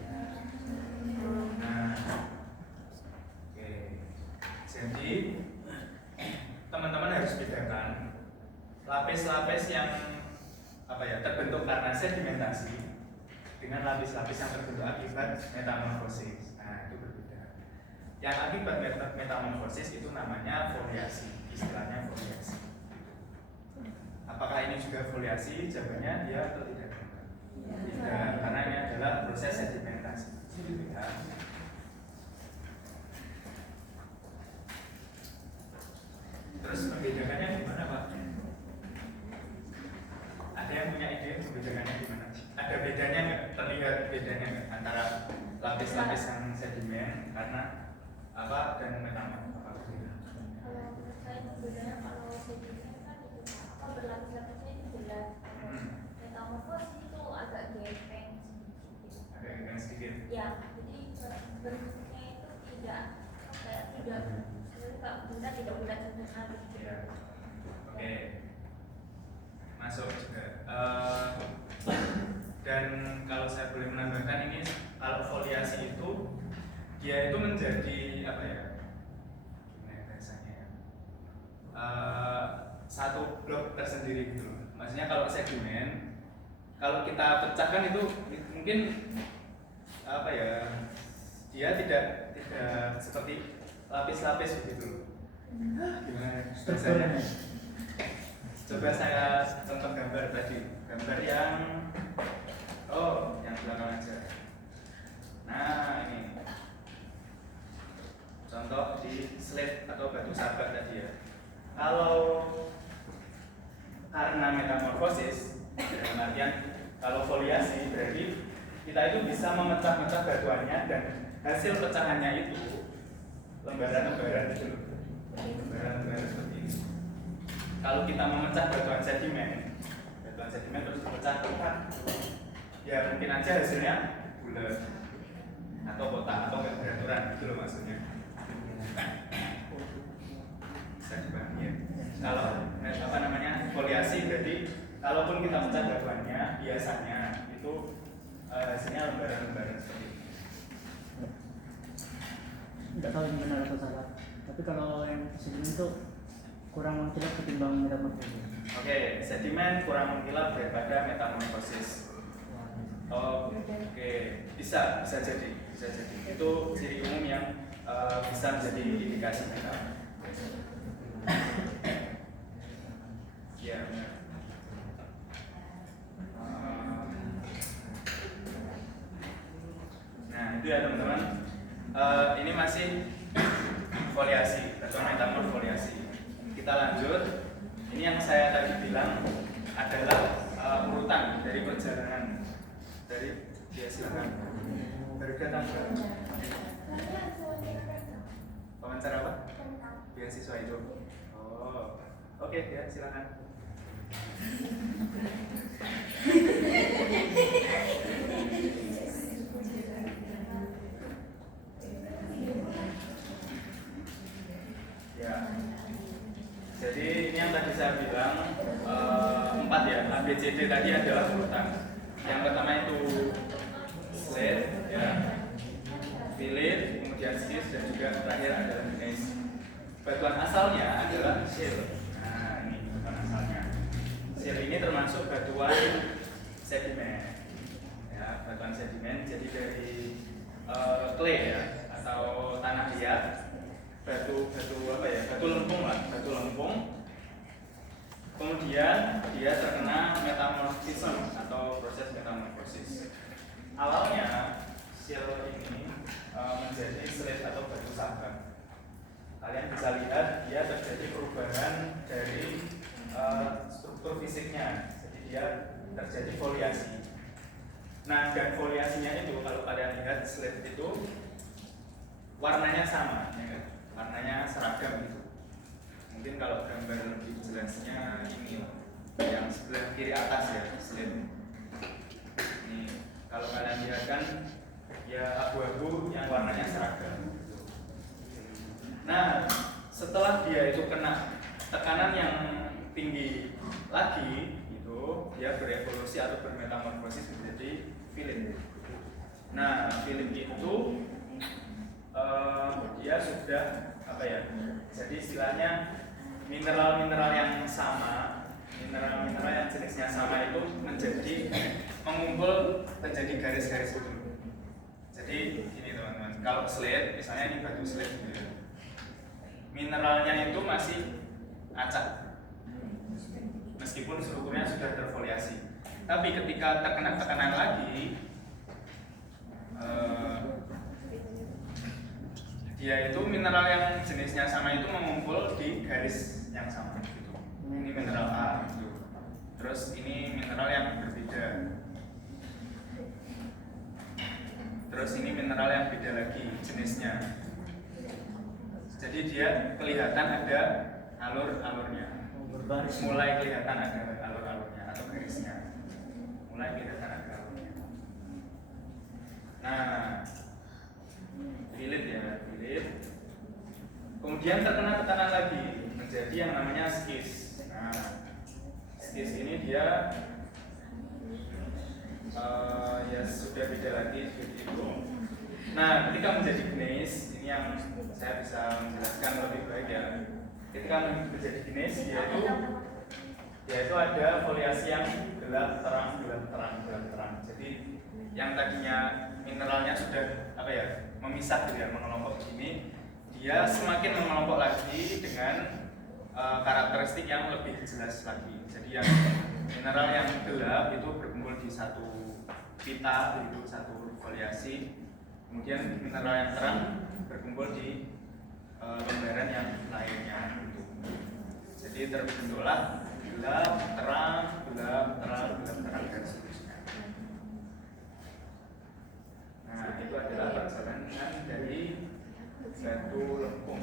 Nah, oke. Jadi teman-teman harus bedakan lapis-lapis yang terbentuk karena sedimentasi dengan lapis-lapis yang terbentuk akibat metamorfosis. Nah, itu berbeda. Yang akibat metamorfosis itu namanya foliasi, istilahnya foliasi. Apakah ini juga foliasi? Jawabannya ya atau tidak? Tidak, karena ini adalah proses sedimentasi. Ya. Terus membedakannya gimana, Pak? Ada yang punya ide membedakannya gimana? Ada bedanya nggak? Terlihat bedanya nggak antara lapis-lapis yang sedimen karena apa dan metamorfosis? Kalau menurut saya itu bedanya kalau sedimen kan itu apa berlapis-lapisnya itu jelas. Metamorfosis itu agak gepeng sedikit. Agak gepeng sedikit. Ya, jadi bentuknya itu tidak bulat, tidak bulat sempurna. Ya. Oke. Masuk juga. Dan kalau saya boleh menambahkan ini, kalau foliasi itu dia itu menjadi apa ya? Gimana bahasanya ya? Satu blok tersendiri gitu. Maksudnya kalau sedimen, kalau kita pecahkan itu mungkin apa ya? Dia tidak seperti lapis-lapis begitu. Gimana bahasanya? Coba saya contoh gambar tadi, gambar yang belakang aja. Nah ini contoh di slate atau batu sabak tadi ya. Kalau karena metamorfosis, dalam artian kalau foliasi berarti kita itu bisa memecah-mecah batuannya dan hasil pecahannya itu lembaran-lembaran gitu loh. Lembaran-lembaran seperti ini. Kalau kita memecah batuan sedimen terus pecah-pecah, ya mungkin aja hasilnya bulat atau kotak atau nggak beraturan gitu loh maksudnya. Bisa dipahami ya. Kalau foliasi berarti kalaupun kita pecah batuannya biasanya itu hasilnya lembaran-lembaran seperti ini. Tidak tahu ini benar atau salah, tapi kalau yang sedimen itu kurang mengkilap ketimbang metamorfosis. Oke, sedimen kurang mengkilap daripada metamorfosis. Oke, bisa jadi. Itu ciri umum yang bisa menjadi indikasi metamorfosis. Ya, benar. Nah, itu ya teman-teman. Ini masih foliasi atau metamorfoliasi. Kita lanjut. Ini yang saya tadi bilang adalah urutan dari perjalanan dari silakan. Baru datang wawancara apa? Beasiswa itu. Oh, oke ya silakan. Ya. Jadi ini yang tadi saya bilang 4 ya, ABCD tadi adalah urutan. Yang pertama itu slate, ya, fillet, kemudian skiss dan juga terakhir adalah gneiss. Batuan asalnya adalah shale. Nah ini batuan asalnya. Shale ini termasuk batuan sedimen. Ya, batuan sedimen jadi dari clay ya atau tanah liat. Batu lempung lah, batu lempung. Kemudian dia terkena metamorphism atau proses metamorfosis. Awalnya shale ini menjadi slate atau batu sabak. Kalian bisa lihat dia terjadi perubahan dari struktur fisiknya, jadi dia terjadi foliasi. Nah, dan foliasinya itu kalau kalian lihat slate itu warnanya sama, ya kan? Warnanya seragam gitu. Mungkin kalau gambar lebih jelasnya ini yang sebelah kiri atas ya, slide. Ini kalau kalian lihat kan ya abu-abu yang warnanya seragam. Nah, setelah dia itu kena tekanan yang tinggi lagi, itu dia berevolusi atau bermetamorfosis menjadi film. Nah, film itu dia sudah apa ya? Jadi istilahnya mineral-mineral yang sama, mineral-mineral yang jenisnya sama itu mengumpul menjadi garis-garis itu. Jadi ini teman-teman, kalau slate, misalnya ini batu slate gitu ya, mineralnya itu masih acak, meskipun strukturnya sudah terfoliasi. Tapi ketika terkena tekanan lagi, dia itu mineral yang jenisnya sama itu mengumpul di garis yang sama gitu. Ini mineral A gitu. Terus ini mineral yang berbeda. Terus ini mineral yang beda lagi jenisnya. Jadi dia kelihatan ada alur-alurnya. Mulai kelihatan ada alur-alurnya atau garisnya. Mulai kelihatan ada alurnya. Nah, filit ya, filit. Kemudian terkena tekanan lagi menjadi yang namanya skis. Nah, skis ini dia ya sudah beda lagi seperti itu. Nah, ketika menjadi gneiss, ini yang saya bisa menjelaskan lebih baik ya. Ketika menjadi gneiss, dia itu ada foliasi yang gelap terang, gelap terang, gelap terang. Jadi yang tadinya mineralnya sudah apa ya, memisah gitu ya, mengelompok begini, dia semakin mengelompok lagi dengan karakteristik yang lebih jelas lagi. Jadi yang mineral yang gelap itu berkumpul di satu pita, itu satu foliasi. Kemudian mineral yang terang berkumpul di lembaran yang lainnya. Jadi terbentuklah gelap, terang, gelap, terang, gelap, terang dan seterusnya. Nah, itu adalah perjalanan dari batu lempung.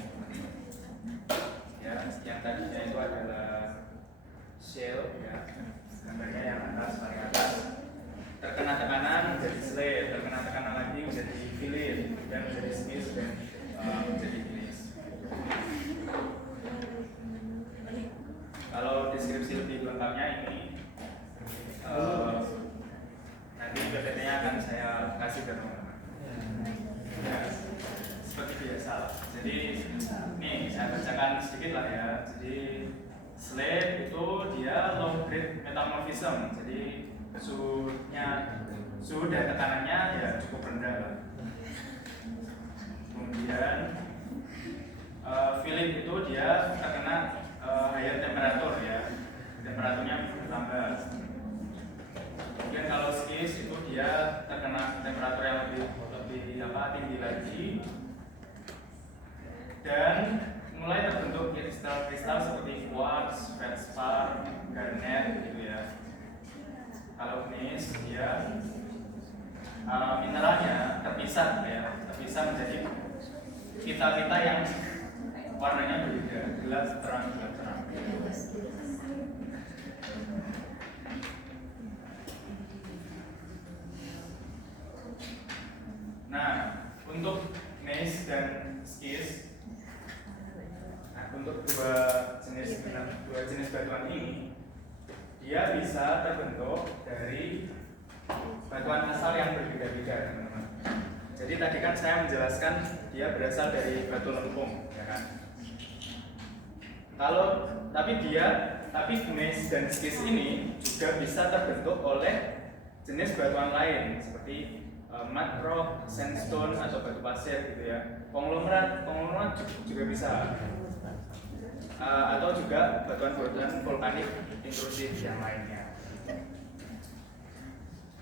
Ya, yang tadinya itu adalah shell, ya, gambarnya yang atas paling atas. Terkena tekanan menjadi slate, terkena tekanan lagi menjadi filit, dan menjadi skis dan menjadi gneiss. Kalau deskripsi lebih lengkapnya ini nanti PPT-nya akan saya kasih ke teman-teman. Ya, seperti biasa. Jadi nih saya bacakan sedikit lah ya. Jadi slate itu dia low grade metamorphism. Jadi suhu dan tekanannya ya cukup rendah lah. Kemudian filit itu dia terkena higher temperatur ya, temperaturnya bertambah. Kemudian kalau skis itu dia terkena temperatur yang lebih tinggi lagi dan mulai terbentuk kristal-kristal seperti quartz, feldspar, garnet gitu ya. Kalau gneiss dia mineralnya terpisah ya, terpisah menjadi pita-pita yang warnanya berbeda, gelap terang, gelap terang. Nah, untuk gneiss dan skis, untuk dua jenis batuan ini, dia bisa terbentuk dari batuan asal yang berbeda-beda, teman-teman. Jadi tadi kan saya menjelaskan dia berasal dari batu lempung, ya kan? Tapi gneiss dan skis ini juga bisa terbentuk oleh jenis batuan lain seperti mud rock, sandstone atau batu pasir gitu ya. Konglomerat juga bisa. Atau juga batuan-batuan vulkanik intrusif yang lainnya.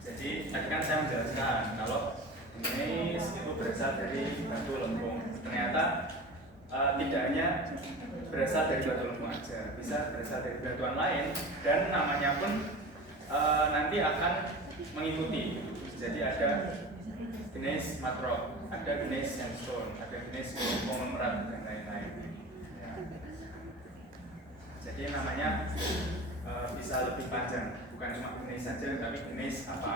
Jadi tadi kan saya menjelaskan kalau gneiss itu berasal dari batu lempung. Ternyata tidak hanya berasal dari batu lempung aja, bisa berasal dari batuan lain dan namanya pun nanti akan mengikuti. Jadi ada gneiss mud rock, ada gneiss sandstone, ada gneiss konglomerat dan lain-lain. Ya. Jadi yang namanya bisa lebih panjang, bukan cuma jenis saja, tapi jenis apa,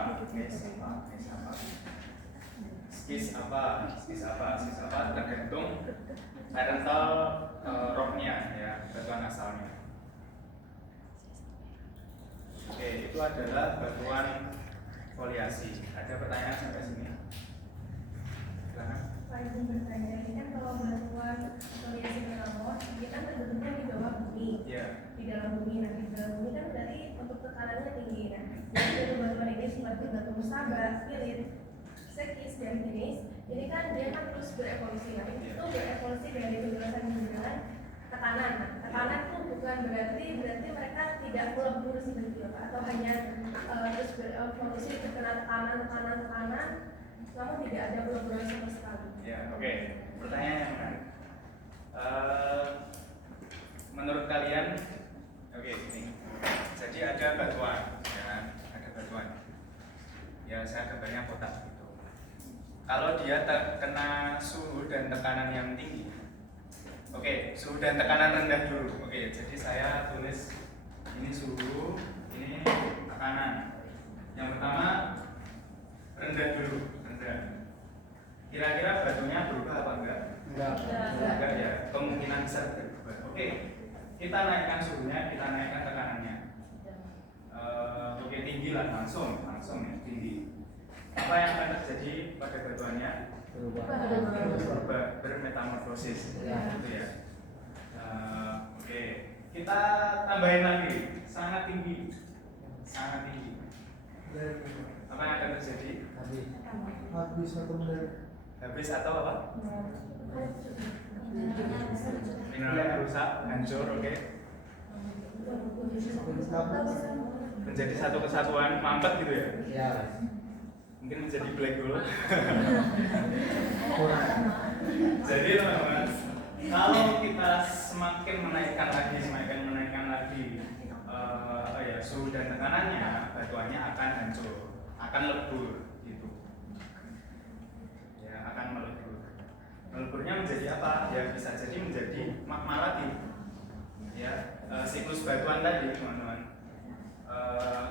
skis apa tergantung parental rocknya ya, batuan asalnya. Oke, itu adalah batuan foliasi. Ada pertanyaan sampai sini? Silakan. Pak izin bertanya, ini kan kalau batuan foliasi metamor, dia kan terbentuknya di bawah bumi, di dalam bumi. Nah, di dalam bumi kan berarti untuk tekanannya tinggi. Nah, jadi dari batuan ini seperti batu musaba, pirit, sekis dan jenis, ini kan dia kan terus berevolusi. Nah, itu berevolusi dari penjelasan dengan tekanan. Nah, tekanan itu bukan berarti mereka tidak melebur seperti itu, atau hanya terus berevolusi terkena tekanan, namun tidak ada peleburan sama sekali. Ya, oke. Pertanyaan yang menarik. Menurut kalian, oke, ini. Jadi ada batuan, ya, ada batuan. Ya, saya gambarnya kotak gitu. Kalau dia terkena suhu dan tekanan yang tinggi, oke, suhu dan tekanan rendah dulu. Oke, jadi saya tulis ini suhu, ini tekanan. Yang pertama rendah dulu, rendah. Kira-kira batunya berubah apa enggak? Enggak ya, kemungkinan besar berubah. Oke, kita naikkan suhunya, kita naikkan tekanannya. Oke, tinggi lah, langsung ya, tinggi. Apa yang akan terjadi pada batuannya? Berubah, bermetamorfosis. Gitu ya. Oke, kita tambahin lagi, sangat tinggi. Apa yang akan terjadi? Habis atau apa? Mineralnya rusak, hancur, oke. Menjadi satu kesatuan, mampet gitu ya? Ya. Mungkin menjadi black hole. Jadi teman-teman, kalau kita semakin menaikkan lagi suhu dan tekanannya, batuannya akan hancur, akan lebur gitu. Ya, akan melebur. Meleburnya menjadi apa? Ya bisa jadi menjadi magma lagi. Ya, siklus batuan tadi teman-teman.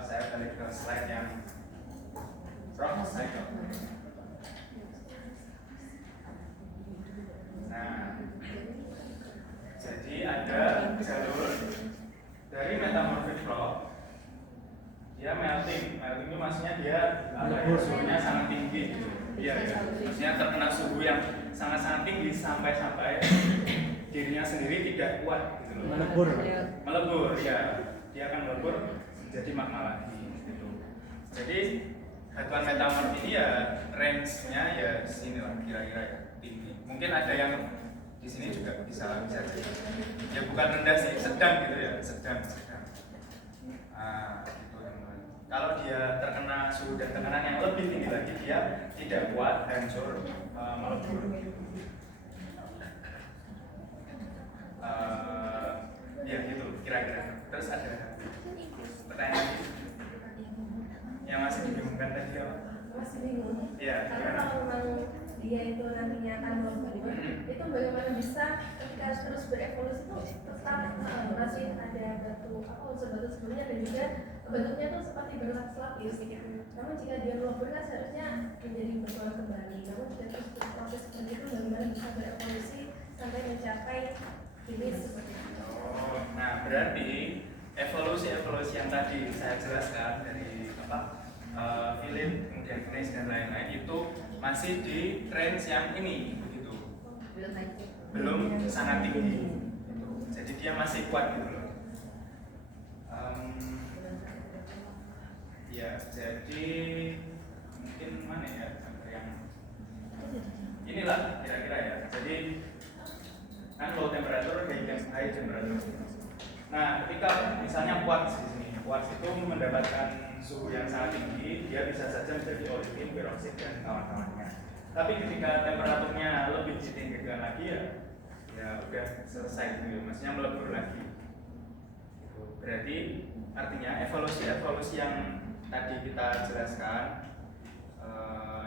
Saya balik ke slide yang rock cycle. Nah, jadi ada jalur dari metamorphic rock, dia melting itu maksudnya dia suhunya sangat tinggi gitu. Iya, ya. Maksudnya terkena suhu yang sangat tinggi sampai dirinya sendiri tidak kuat gitu loh. Melebur ya, dia akan melebur menjadi magma lagi gitu. Jadi batuan metamorf ini ya range-nya ya sini lah kira-kira ya, tinggi. Mungkin ada yang di sini juga bisa jadi. Ya bukan rendah sih, sedang gitu ya, sedang. Gitu teman-teman. Kalau dia terkena suhu dan tekanan yang lebih tinggi lagi, dia tidak kuat, hancur, melebur. Ya gitu kira-kira. Terus ada pertanyaan yang masih dibingungkan tadi apa? Masih bingung. Iya. Karena kalau memang dia itu nantinya akan melebur, itu bagaimana bisa ketika terus berevolusi itu tetap masih ada unsur batu sebelumnya dan juga bentuknya itu seperti berlapis gitu. Namun jika dia melebur kan seharusnya menjadi batuan kembali. Namun jika terus proses seperti itu bagaimana bisa berevolusi sampai mencapai ini seperti itu. Nah berarti evolusi yang tadi saya jelaskan dari film, kemudian gneiss dan lain-lain itu masih di range yang ini begitu. Belum sangat tinggi. Gitu. Jadi dia masih kuat gitu loh. Ya, jadi mungkin mana ya yang inilah kira-kira ya. Jadi kan low temperature, high temperature. Nah, ketika misalnya quartz di sini, quartz itu mendapatkan suhu yang sangat tinggi, dia bisa saja menjadi olivin, peroksid dan kawan-kawannya. Tapi ketika temperaturnya lebih ditinggikan lagi ya udah selesai gitu, maksudnya melebur lagi. Berarti artinya evolusi yang tadi kita jelaskan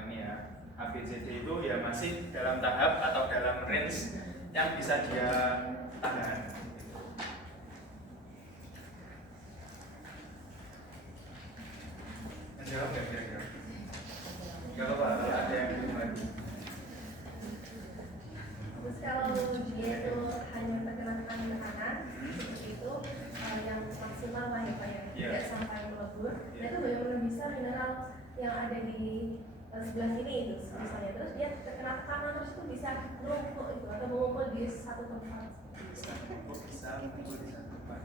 ini ya ABCD itu ya masih dalam tahap atau dalam range yang bisa dia tahan. Jawab nggak kira-kira? Nggak apa-apa, kalau ada yang belum lagi. Terus kalau dia itu hanya terkena tekanan seperti itu, yang maksimal lah ya Pak ya, tidak sampai melebur. Nah itu bagaimana bisa mineral yang ada di sebelah sini itu misalnya, terus dia terkena tekanan terus itu bisa menumpuk itu atau mengumpul di satu tempat. Bisa kumpul di satu tempat.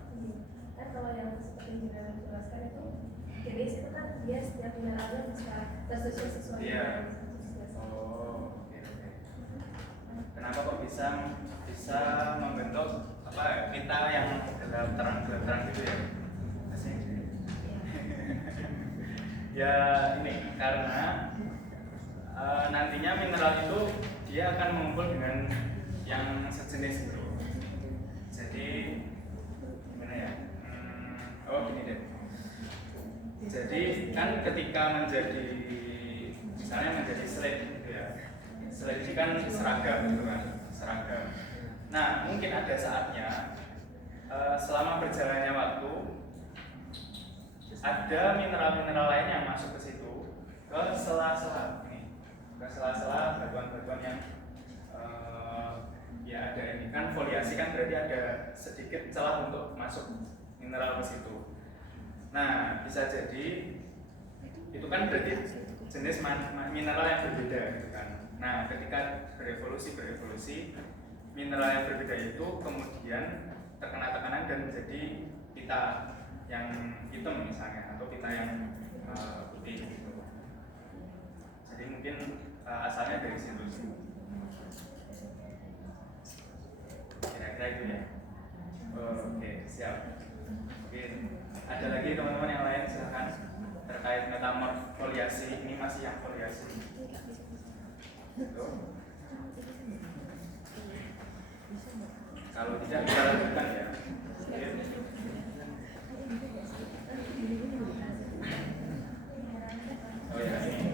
Kan kalau yang seperti yang sudah dijelaskan itu jenis itu kan dia setiap mineralnya bisa tersusun sesuai dengan statusnya. Oh, oke. Kenapa kok bisa membentuk apa pita yang gelap terang gitu ya? Asik. Ya ini karena nantinya mineral itu dia akan mengumpul dengan yang sejenis gitu. Jadi gimana ya? Oh gini deh. Jadi kan ketika misalnya menjadi slate gitu ya. Slate ini kan seragam gitu kan, seragam. Nah mungkin ada saatnya selama berjalannya waktu ada mineral-mineral lain yang masuk ke situ, ke sela-sela ini, ke sela-sela batuan-batuan yang ya ada ini kan foliasi kan berarti ada sedikit celah untuk masuk mineral ke situ. Nah bisa jadi itu kan berarti jenis mineral yang berbeda gitu kan. Nah ketika berevolusi mineral yang berbeda itu kemudian terkena tekanan dan menjadi pita yang hitam misalnya atau pita yang putih gitu. Jadi mungkin asalnya dari situ sih. Kira-kira itu ya. Oke, siap. Oke, ada lagi teman-teman yang lain silakan terkait metamorfoliasi. Ini masih yang foliasi. Gitu. Kalau tidak bisa lanjutkan ya. Oh ya ini.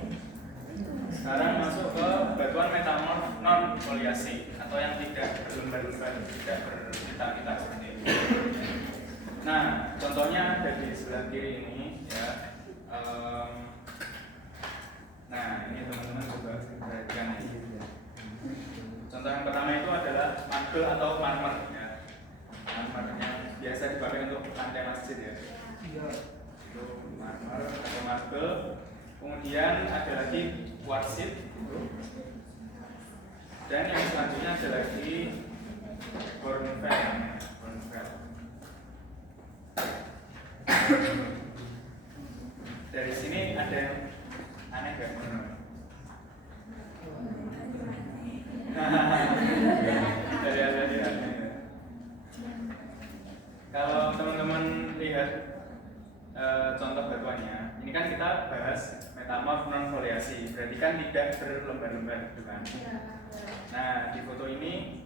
Sekarang masuk ke batuan metamorf non foliasi atau yang tidak berlembar-lembar, tidak berpita-pita seperti ini. Nah, contohnya ada di sebelah kiri ini ya. Nah, ini teman-teman coba perhatikan ini. Contoh yang pertama itu adalah marble atau marmer ya. Marmer yang biasa dipakai untuk lantai masjid ya. Itu marmer atau marble. Kemudian ada lagi quartzit gitu. Dan yang selanjutnya ada lagi hornfels. Dari sini ada yang aneh gak? Dari aneh. Kalau teman-teman lihat contoh batuannya, ini kan kita bahas metamorf non foliasi, berarti kan tidak berlembar-lembar gitu kan. Nah di foto ini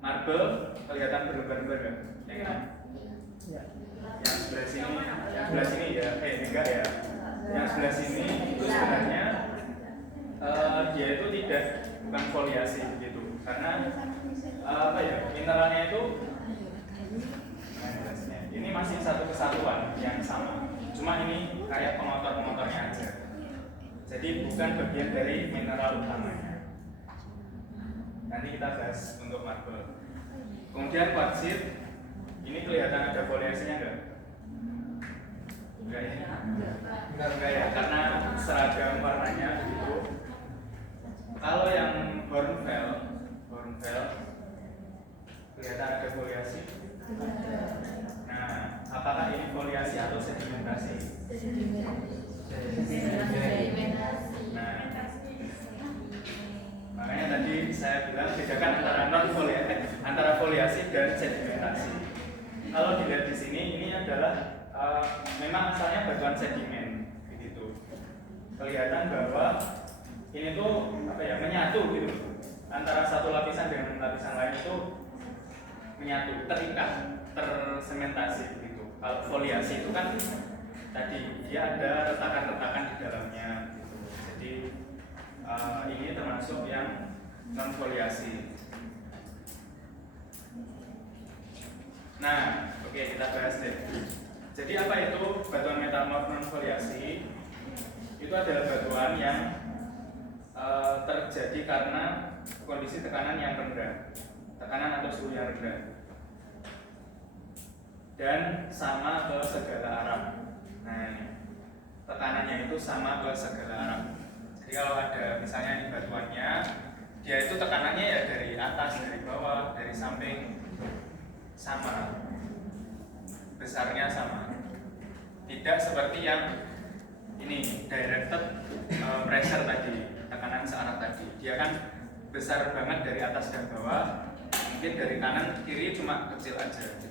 marble kelihatan berlembar-lembar kan? Yang ini? Yang sebelah sini ya, enggak ya. Yang sebelah sini itu sebenarnya dia itu bukan foliasi begitu, karena apa ya, mineralnya itu ini masih satu kesatuan yang sama, cuma ini kayak pengotor-pengotornya aja. Jadi bukan bagian dari mineral utamanya. Nanti kita bahas untuk marble. Kemudian quartzit, ini kelihatan ada foliasinya enggak? Enggak ya, karena seragam warnanya begitu. Kalau yang hornfels kelihatan ada foliasi. Nah, apakah ini foliasi atau sedimentasi? Nah, makanya tadi saya bilang bedakan antara foliasi dan sedimentasi. Kalau dilihat di sini, ini adalah memang asalnya batuan sedimen, begitu. Kelihatan bahwa ini tuh apa ya, menyatu gitu, antara satu lapisan dengan lapisan lain itu menyatu, terikat, tersementasi begitu. Kalau foliasi itu kan tadi dia ada retakan-retakan di dalamnya gitu. Jadi ini termasuk yang non foliasi. Nah, oke, kita bahas deh. Jadi apa itu batuan metamorf non foliasi? adalah batuan yang terjadi karena kondisi tekanan yang rendah, tekanan atau suhu yang rendah, dan sama ke segala arah. Nah ini tekanannya itu sama ke segala arah. Jadi kalau ada misalnya ini batuannya, dia itu tekanannya ya dari atas, dari bawah, dari samping, sama, besarnya sama. Tidak seperti yang ini directed pressure tadi, tekanan searah tadi. Dia kan besar banget dari atas dan bawah, mungkin dari kanan ke kiri cuma kecil aja gitu.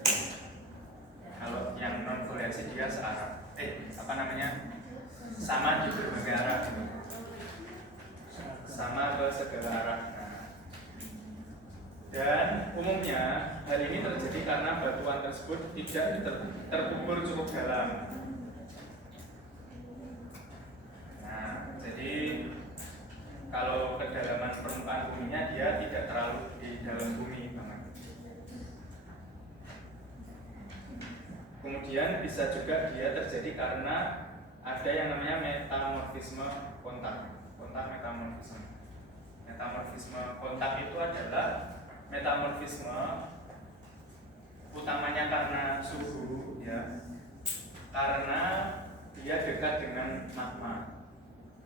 Kalau yang non foliasi dia searah, sama di berbagai arah gitu, sama ke segala arah. Nah, dan umumnya hal ini terjadi karena batuan tersebut tidak terkubur cukup dalam. Nah, jadi kalau kedalaman permukaan buminya dia tidak terlalu di dalam bumi banget. Kemudian bisa juga dia terjadi karena ada yang namanya metamorfisme kontak. Metamorfisme kontak itu adalah metamorfisme utamanya karena suhu, ya, karena dia dekat dengan magma,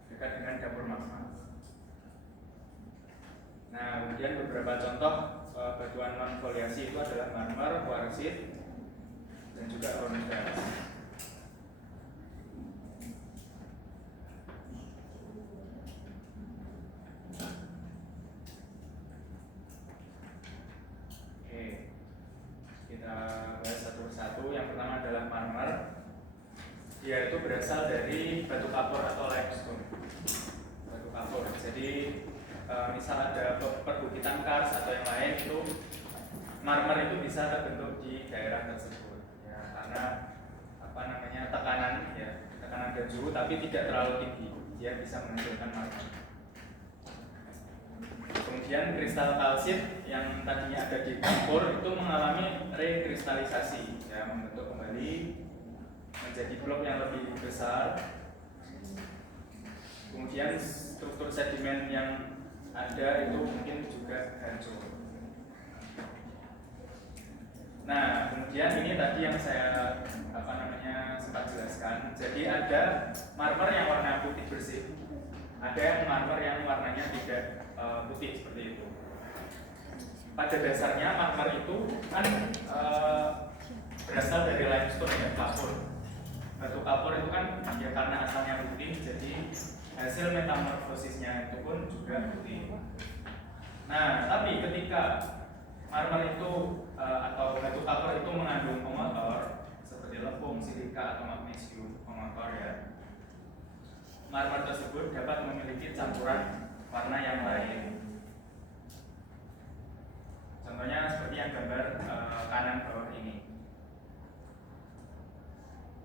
dekat dengan dapur magma. Nah, kemudian beberapa contoh batuan non foliasi itu adalah marmer, kuarsit, dan juga hornstein. Oke, kita bahas satu persatu. Yang pertama adalah marmer. Dia itu berasal dari batu kapur atau limestone. Batu kapur. Jadi misal ada perbukitan kars atau yang lain, itu marmer itu bisa terbentuk di daerah tersebut, ya, karena tekanan dan suhu tapi tidak terlalu tinggi, dia bisa menghasilkan marmer. Kemudian kristal kalsit yang tadinya ada di kapur itu mengalami rekristalisasi, ya, membentuk kembali menjadi blok yang lebih besar. Kemudian struktur sedimen yang ada itu mungkin juga hancur. Nah, kemudian ini tadi yang saya sempat jelaskan. Jadi ada marmer yang warna putih bersih, ada yang marmer yang warnanya tidak putih seperti itu. Pada dasarnya marmer itu kan berasal dari limestone, ya, kapur. Batu kapur itu kan ya karena asalnya putih, jadi hasil metamorfosisnya itu pun juga putih. Nah, tapi ketika marmer itu atau batu kapur itu mengandung pengotor seperti lempung, silika atau magnesium pengotor, ya, marmer tersebut dapat memiliki campuran warna yang lain. Contohnya seperti yang gambar kanan bawah ini.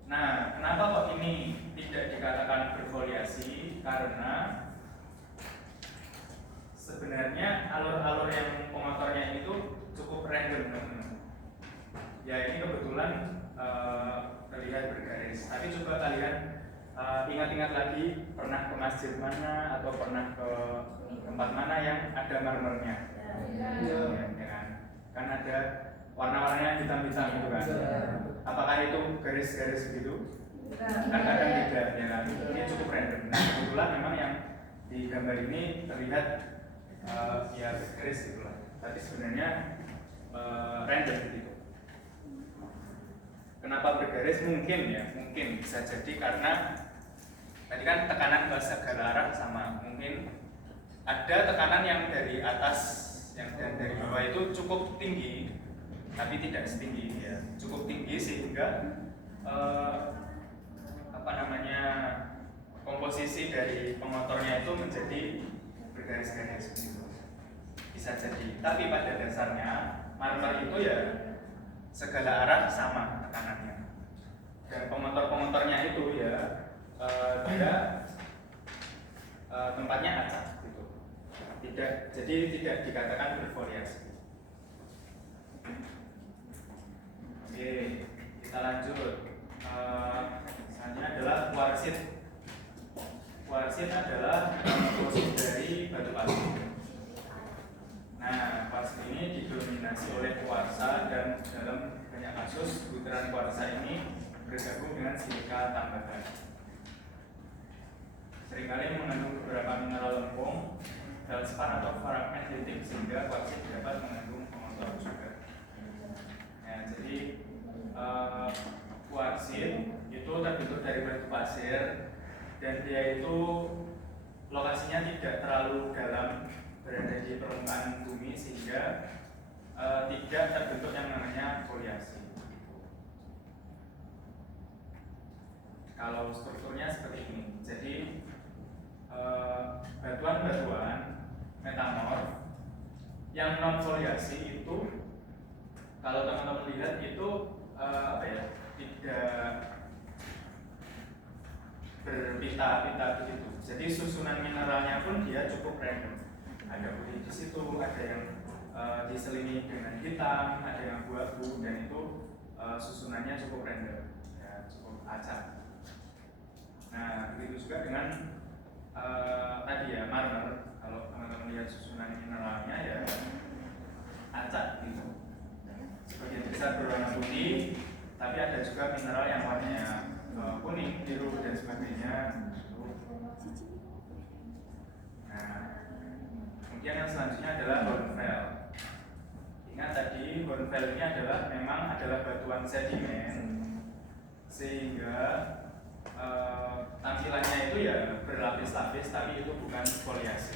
Nah, kenapa kok ini tidak dikatakan berfoliasi? Karena sebenarnya alur-alur yang pengotornya itu cukup random, teman-teman. Ya, ini kebetulan terlihat bergaris. Tapi coba kalian ingat-ingat lagi, pernah ke masjid mana atau pernah ke tempat mana yang ada marmernya? Ya, kan ada warna-warnanya hitam-hitam gitu kan? Apakah itu garis-garis begitu? Kan kadang tidak, ya kan? Ini cukup random. Nah, kebetulan memang yang di gambar ini terlihat ya garis gitu lah. Tapi sebenarnya random gitu. Kenapa bergaris? Mungkin bisa jadi karena tadi kan tekanan ke segala arah sama. Mungkin ada tekanan yang dari atas, yang dari bawah itu cukup tinggi, tapi tidak setinggi, ya, cukup tinggi sehingga komposisi dari pengotornya itu menjadi bergaris-garis gitu. Bisa jadi. Tapi pada dasarnya marmer itu ya segala arah sama tekanannya. Dan pengotor-pengotornya itu ya dia tempatnya acak gitu. Jadi tidak dikatakan bervariasi. Oke, kita lanjut. Selanjutnya adalah kuarsit kuarsit adalah metamorfosis dari batu pasir. Nah, kuarsit ini didominasi oleh kuarsa dan dalam banyak kasus butiran kuarsa ini bergabung dengan silika tambahan. Seringkali mengandung beberapa mineral lempung, feldspar atau fragmen titik sehingga kuarsit dapat mengandung pengontrol juga. Nah, jadi kuarsit itu terbentuk dari batu pasir dan dia itu lokasinya tidak terlalu dalam, berada di permukaan bumi sehingga tidak terbentuk yang namanya foliasi. Kalau strukturnya seperti ini, jadi batuan-batuan metamorf yang non foliasi itu, kalau teman-teman lihat itu tidak berpita-pita begitu. Jadi susunan mineralnya pun dia cukup random. Ada putih di situ, ada yang diselingi dengan hitam, ada yang abu-abu, dan itu susunannya cukup random, ya, cukup acak. Nah, begitu juga dengan tadi ya marmer. Kalau teman-teman lihat susunan mineralnya ya acak gitu. Sebagian besar berwarna putih, tapi ada juga mineral yang warnanya kuning, biru dan sebagainya. Nah, kemudian yang selanjutnya adalah hornfels. Ingat tadi hornfels ini memang adalah batuan sedimen, sehingga tampilannya itu ya berlapis-lapis, tapi itu bukan foliasi.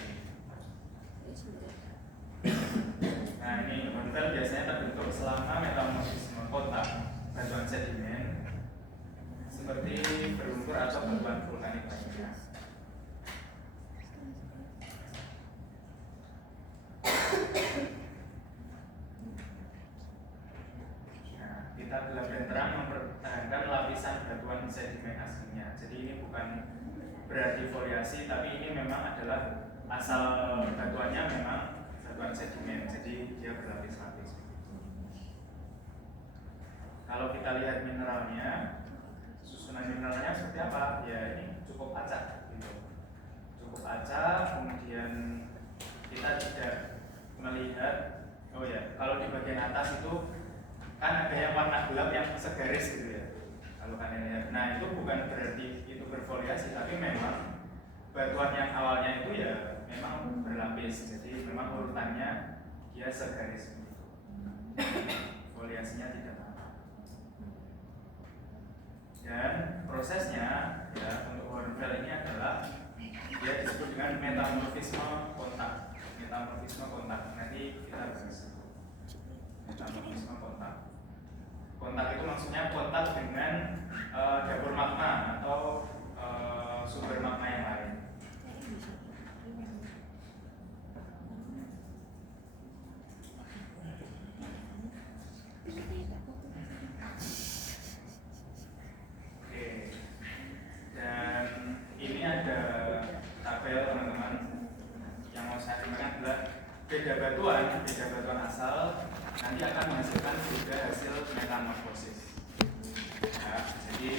Nah, ini hornfels biasanya terbentuk selama metamorfisme kontak batuan sedimen seperti berlumpur atau batuan vulkanik lainnya. Nah, kita gelap dan terang mempertahankan lapisan batuan sedimen aslinya. Jadi ini bukan berarti foliasi, tapi ini memang adalah asal batuannya memang batuan sedimen, jadi dia berlapis-lapis. Kalau kita lihat mineralnya, susunan mineralnya seperti apa? Ya ini cukup acak, gitu. Cukup acak. Kemudian kita tidak melihat, oh ya, kalau di bagian atas itu kan ada yang warna gelap yang segaris gitu ya. Kalau kalian lihat, nah itu bukan berarti itu berfoliasi, tapi memang batuan yang awalnya itu ya memang berlapis. Jadi memang urutannya dia segaris begitu. Foliasinya tidak apa. Dan prosesnya ya untuk hornfels ini adalah dia disebut dengan metamorfisme kontak. Metamorfisme kontak nanti kita bahas. Metamorfisme kontak. Kontak itu maksudnya kontak dengan dapur magma atau sumber magma yang lain. Dan ini ada tabel teman-teman yang mau saya sampaikan adalah beda batuan asal nanti akan menghasilkan beda hasil metamorfosis. Ya, jadi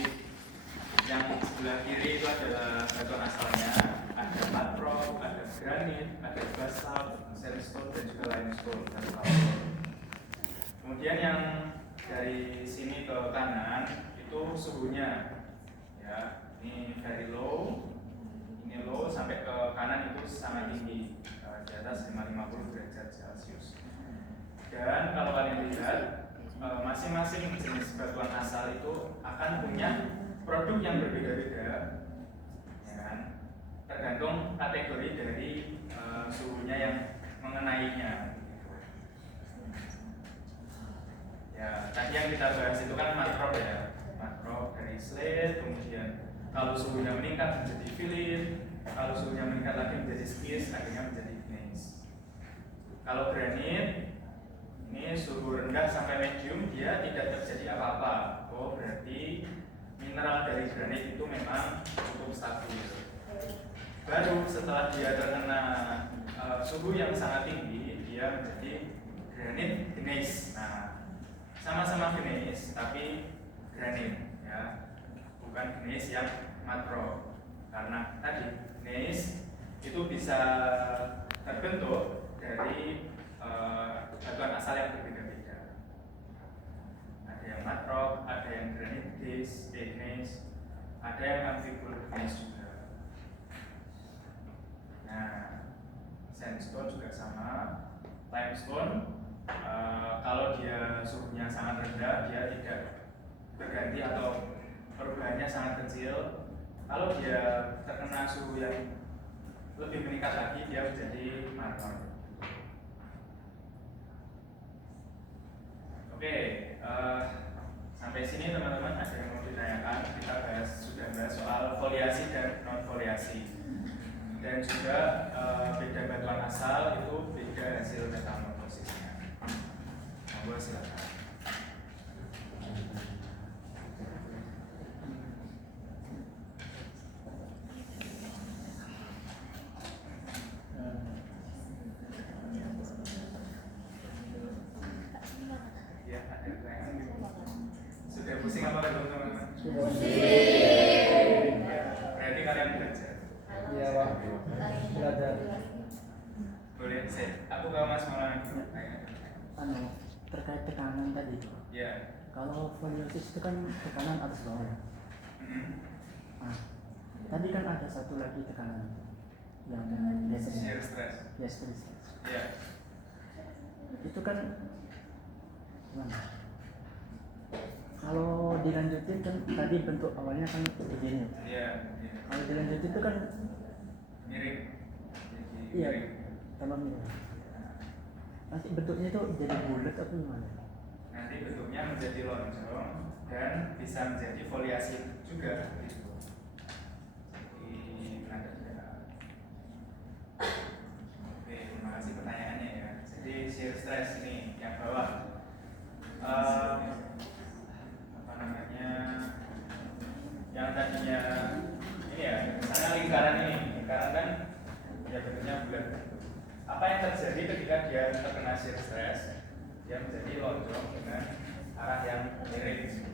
yang sebelah kiri itu adalah batuan asalnya, ada matrop, ada granit, ada basalt, sandstone dan juga limestone dan kalsium. Kemudian yang dari sini ke kanan itu suhunya, ya ini very low, ini low, sampai ke kanan itu sangat tinggi, di atas 550 derajat Celcius. Dan kalau kalian lihat masing-masing jenis batuan asal itu akan punya produk yang berbeda-beda, ya kan? Tergantung kategori dari suhunya yang mengenainya. Ya, tadi yang kita bahas itu kan matrop ya, matrop dari slate, kemudian kalau suhunya meningkat menjadi filit, kalau suhunya meningkat lagi menjadi skis, akhirnya menjadi gneiss. Kalau granit ini suhu rendah sampai medium dia tidak terjadi apa-apa. Oh, berarti mineral dari granit itu memang cukup stabil. Baru setelah dia terkena suhu yang sangat tinggi, dia menjadi granit gneiss. Nah, sama-sama gneiss tapi granit ya, bukan gneiss yang matrop. Karena tadi gneiss bisa terbentuk dari batuan asal yang berbeda-beda. Ada yang matrok, ada yang granitis, igneous, ada yang amphibolic juga. Nah, sandstone juga sama. Limestone, kalau dia suhunya sangat rendah, dia tidak berganti atau perubahannya sangat kecil. Kalau dia terkena suhu yang lebih meningkat lagi, dia menjadi marmer. Oke, sampai sini teman-teman ada yang mau ditanyakan? Kita sudah bahas soal foliasi dan non foliasi, dan juga beda batuan asal itu beda hasil metamorfosisnya. Monggo silakan. Ya, ada pertanyaan. Sudah pusing apa belum teman-teman? Pusing. Berarti kalian belajar. Iya, Pak. Belajar. Boleh, aku ke Mas Maulana dulu. Terkait tekanan tadi. Ya. Kalau foliosis itu kan tekanan atas bawah. Nah, tadi kan ada satu lagi tekanan yang biasanya Shear stress. ya stress. Ya. Itu kan gimana? Kalau dilanjutin kan tadi bentuk awalnya kan begini. Iya. Kalau dilanjutin itu kan Miring. iya tambah mirip. Nanti bentuknya itu jadi bulat atau gimana? Nanti bentuknya menjadi lonjong dan bisa menjadi foliasi juga. Gitu. Jadi ada. Oke, terima kasih pertanyaannya ya. Jadi shear stress ini yang bawah. Apa namanya? Yang tadinya ini ya, misalnya lingkaran kan ya bentuknya bulat. Apa yang terjadi ketika dia terkena shear stress? Dia menjadi lonjong dengan arah yang miring.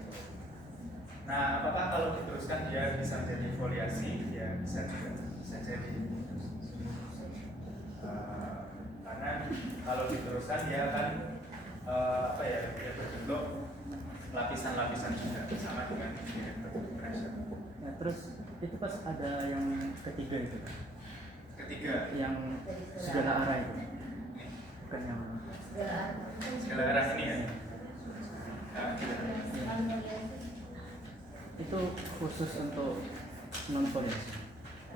Nah, apakah kalau diteruskan dia bisa menjadi foliasi? Ya bisa juga, bisa jadi. Karena kalau diteruskan dia akan dia berbentuk lapisan-lapisan juga sama dengan pressure. Nah, terus itu pas ada yang ketiga itu. Ketiga, Yang segala arah itu. Bukan yang segala arah ini ya. Nah, itu khusus untuk non foliasi.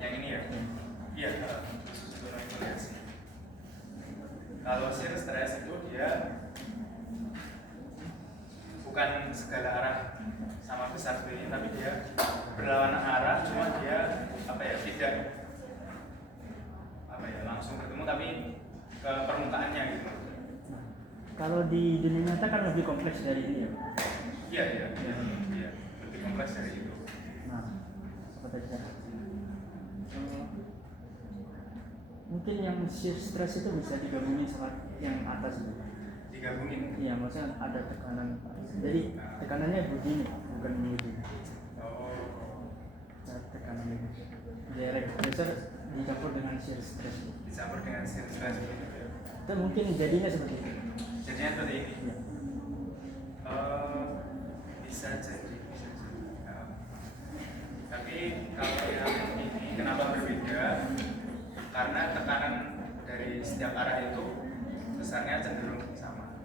yang ini ya. Iya, khusus untuk foliasi. Kalau shear stress itu dia bukan segala arah sama besar seperti ini, tapi dia berlawanan arah, cuma dia tidak langsung ketemu tapi ke permukaannya gitu. Kalau di dunia nyata kan lebih kompleks dari ini ya. Iya, lebih kompleks dari itu. Nah, seperti itu. Mungkin yang shear stress itu bisa digabungin sama yang atas itu. Digabungin. Iya, maksudnya ada tekanan. Jadi tekanannya begini, bukan begini. Oh. Nah, tekanan ini. Direct pressure dicampur dengan shear stress. Dicampur dengan shear stress gitu ya. Itu mungkin jadinya seperti itu. Jadinya seperti ini. Ya. Bisa jadi. Tapi kalau yang ini kenapa berbeda? Karena tekanan dari setiap arah itu besarnya cenderung sama.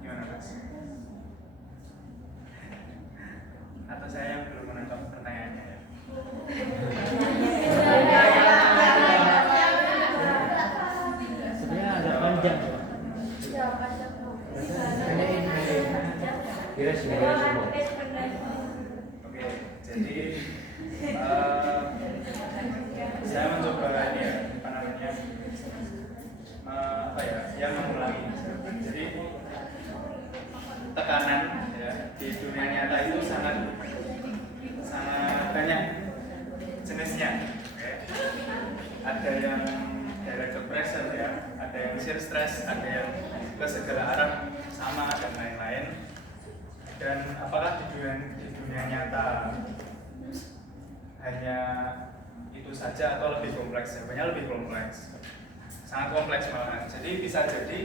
Gimana Mas? Atau saya yang belum menangkap pertanyaannya ya? Sebenarnya agak panjang. Oke, jadi saya mencoba ini ya, yang mengulangi. Jadi tekanan ya di dunia nyata itu sangat banyak jenisnya. Oke. Ada yang direct pressure ya, ada yang shear stress, ada yang ke segala arah sama dan lain-lain. Dan apakah di dunia nyata hanya itu saja atau lebih kompleks? Jawabannya lebih kompleks, sangat kompleks malahan. Jadi bisa jadi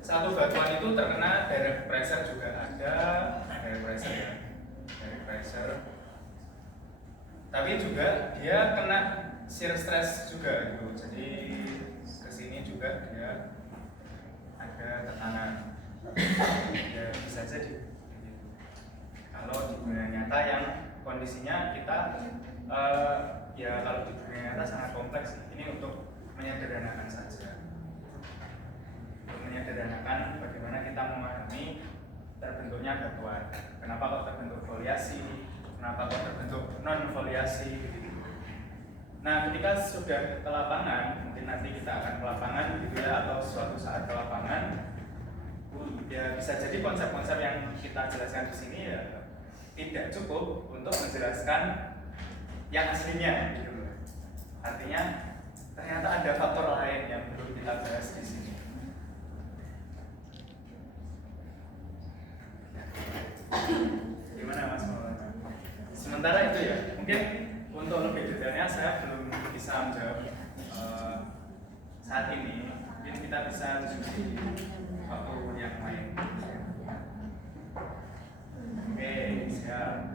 satu batuan itu terkena direct pressure juga ada, direct pressure ya, direct pressure. Tapi juga dia kena shear stress juga gitu. Jadi kesini juga dia ada tekanan. Ya bisa jadi. Kalau di dunia nyata yang kondisinya kita ya kalau di dunia nyata sangat kompleks. Ini untuk menyederhanakan saja. Untuk menyederhanakan bagaimana kita memahami terbentuknya batuan. Kenapa kok terbentuk foliasi? Kenapa kok terbentuk non foliasi? Gitu. Nah, ketika sudah ke lapangan, mungkin nanti kita akan ke lapangan gitu ya, atau suatu saat ke lapangan, ya bisa jadi konsep-konsep yang kita jelaskan di sini ya tidak cukup untuk menjelaskan yang aslinya gitu loh. Artinya ternyata ada faktor lain yang perlu kita bahas di sini. Gimana Mas Maulana? Sementara itu ya, mungkin untuk lebih detailnya saya belum bisa menjawab saat ini. Mungkin kita bisa diskusi waktu yang lain. Oke, siap.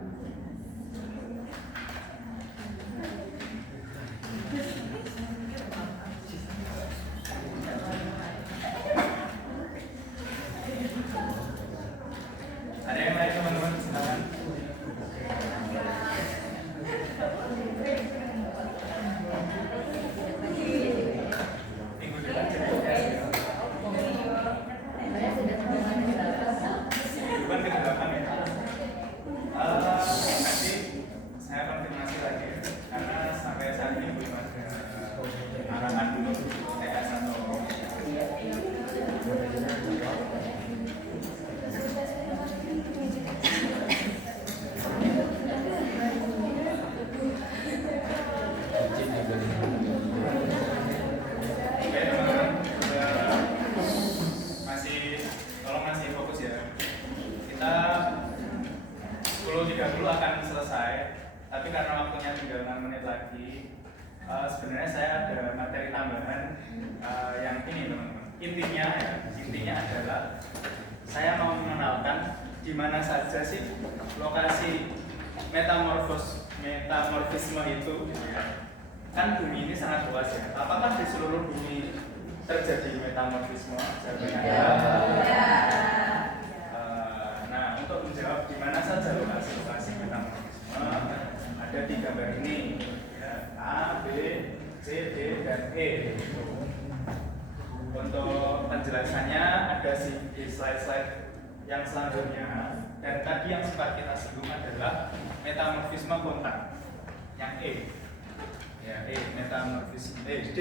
Ada yang lain teman-teman? Silakan. Minggu depan jadi bukan ke belakang ya. Nanti saya konfirmasi lagi karena sampai saat ini belum ada arahan untuk TS atau akan selesai, tapi karena waktunya tinggal 6 menit lagi, sebenarnya saya ada materi tambahan yang ini teman-teman. Intinya adalah saya mau mengenalkan di mana saja sih lokasi metamorfisme itu. Kan bumi ini sangat luas ya. Apakah di seluruh bumi terjadi metamorfisme? Jawabannya nah, untuk menjawab di mana saja lokasi metamorfisme, ada di gambar ini ya, A, B, C, D, dan E. Untuk penjelasannya ada di slide-slide yang selanjutnya. Dan tadi yang sempat kita singgung adalah metamorfisme kontak yang E. Ya, metamorfisme D.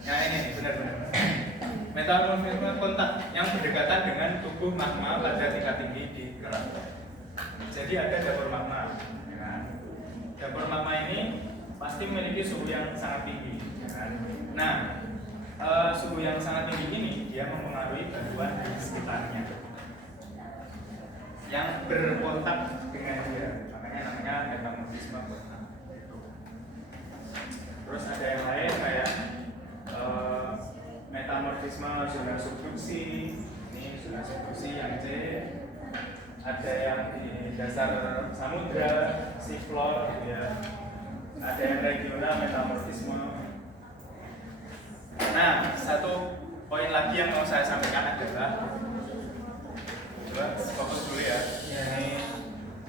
Nah ini benar-benar metamorfisme kontak yang berdekatan dengan tubuh magma pada tingkat tinggi di kerak. Jadi ada dapur magma, ya kan? Dapur magma ini pasti memiliki suhu yang sangat tinggi, ya kan? Nah, suhu yang sangat tinggi ini dia mempengaruhi batuan di sekitarnya yang berkontak dengan dia, makanya namanya metamorfisme kontak. Terus ada yang lain kayak metamorfisme zona subduksi, ini zona subduksi yang C. Ada yang di dasar samudra, seafloor, gitu ya. Ada yang regional metamorfisme. Nah, satu poin lagi yang mau saya sampaikan adalah, coba fokus dulu ya. Ini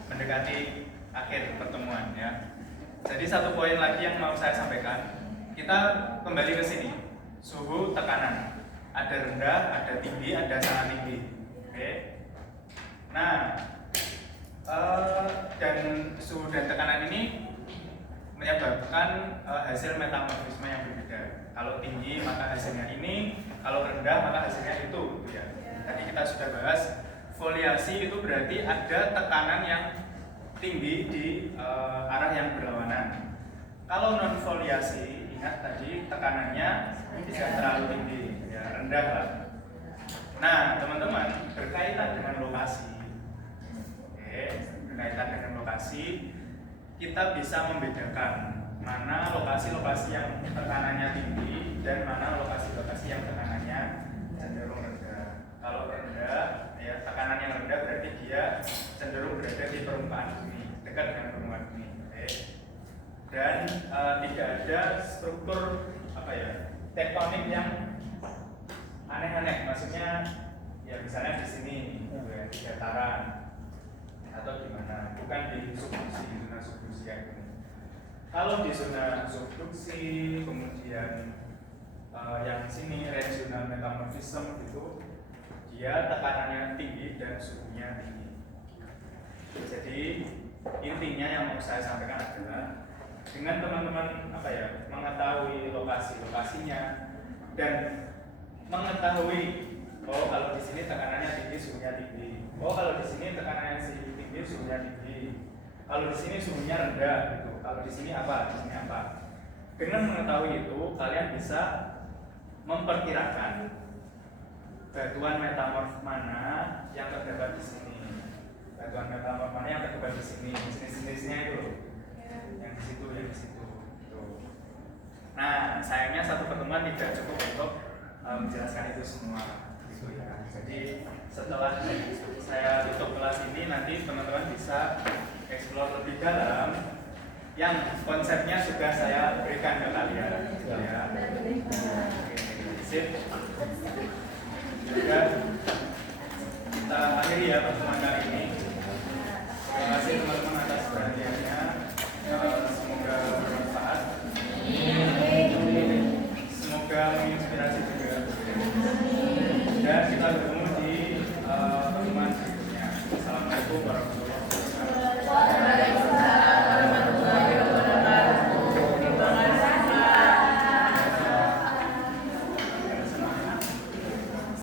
mendekati akhir pertemuan ya. Jadi satu poin lagi yang mau saya sampaikan, kita kembali ke sini. Suhu tekanan, ada rendah, ada tinggi, ada sangat tinggi. Oke. Nah, dan suhu dan tekanan ini menyebabkan hasil metamorfisme yang berbeda. Kalau tinggi maka hasilnya ini, kalau rendah maka hasilnya itu. Ya. Tadi kita sudah bahas foliasi itu berarti ada tekanan yang tinggi di arah yang berlawanan. Kalau non foliasi, ingat tadi tekanannya tidak terlalu tinggi, ya rendah lah. Nah, teman-teman, berkaitan dengan lokasi. Oke, berkaitan dengan lokasi, kita bisa membedakan mana lokasi-lokasi yang tekanannya tinggi dan mana lokasi-lokasi yang tekanannya cenderung rendah. Kalau rendah, ya tekanan yang rendah berarti dia cenderung berada di permukaan bumi, dekat dengan permukaan bumi. Oke. Dan tidak ada struktur tektonik yang aneh-aneh. Maksudnya ya misalnya di sini gitu ya, di dataran atau gimana, bukan di subduksi, zona subduksi kayak gini. Kalau di zona subduksi, kemudian yang sini regional metamorphism itu dia tekanannya tinggi dan suhunya tinggi. Jadi intinya yang mau saya sampaikan adalah dengan teman-teman mengetahui lokasinya dan mengetahui kalau di sini tekanannya tinggi, suhunya tinggi. Kalau di sini tekanannya tinggi, suhunya tinggi. Kalau di sini suhunya rendah gitu. Kalau di sini apa? Di sini apa? Dengan mengetahui itu, kalian bisa memperkirakan batuan metamorf mana yang terdapat di sini. Batuan metamorf mana yang terdapat di sini. Jenis-jenisnya itu. Yang di situ, yang di situ. Tuh. Nah, sayangnya satu pertemuan tidak cukup untuk menjelaskan itu semua. Gitu ya. Jadi setelah saya tutup kelas ini, nanti teman-teman bisa explore lebih dalam yang konsepnya sudah saya berikan ke kalian. Gitu ya. Oke, sip. Juga kita akhiri ya.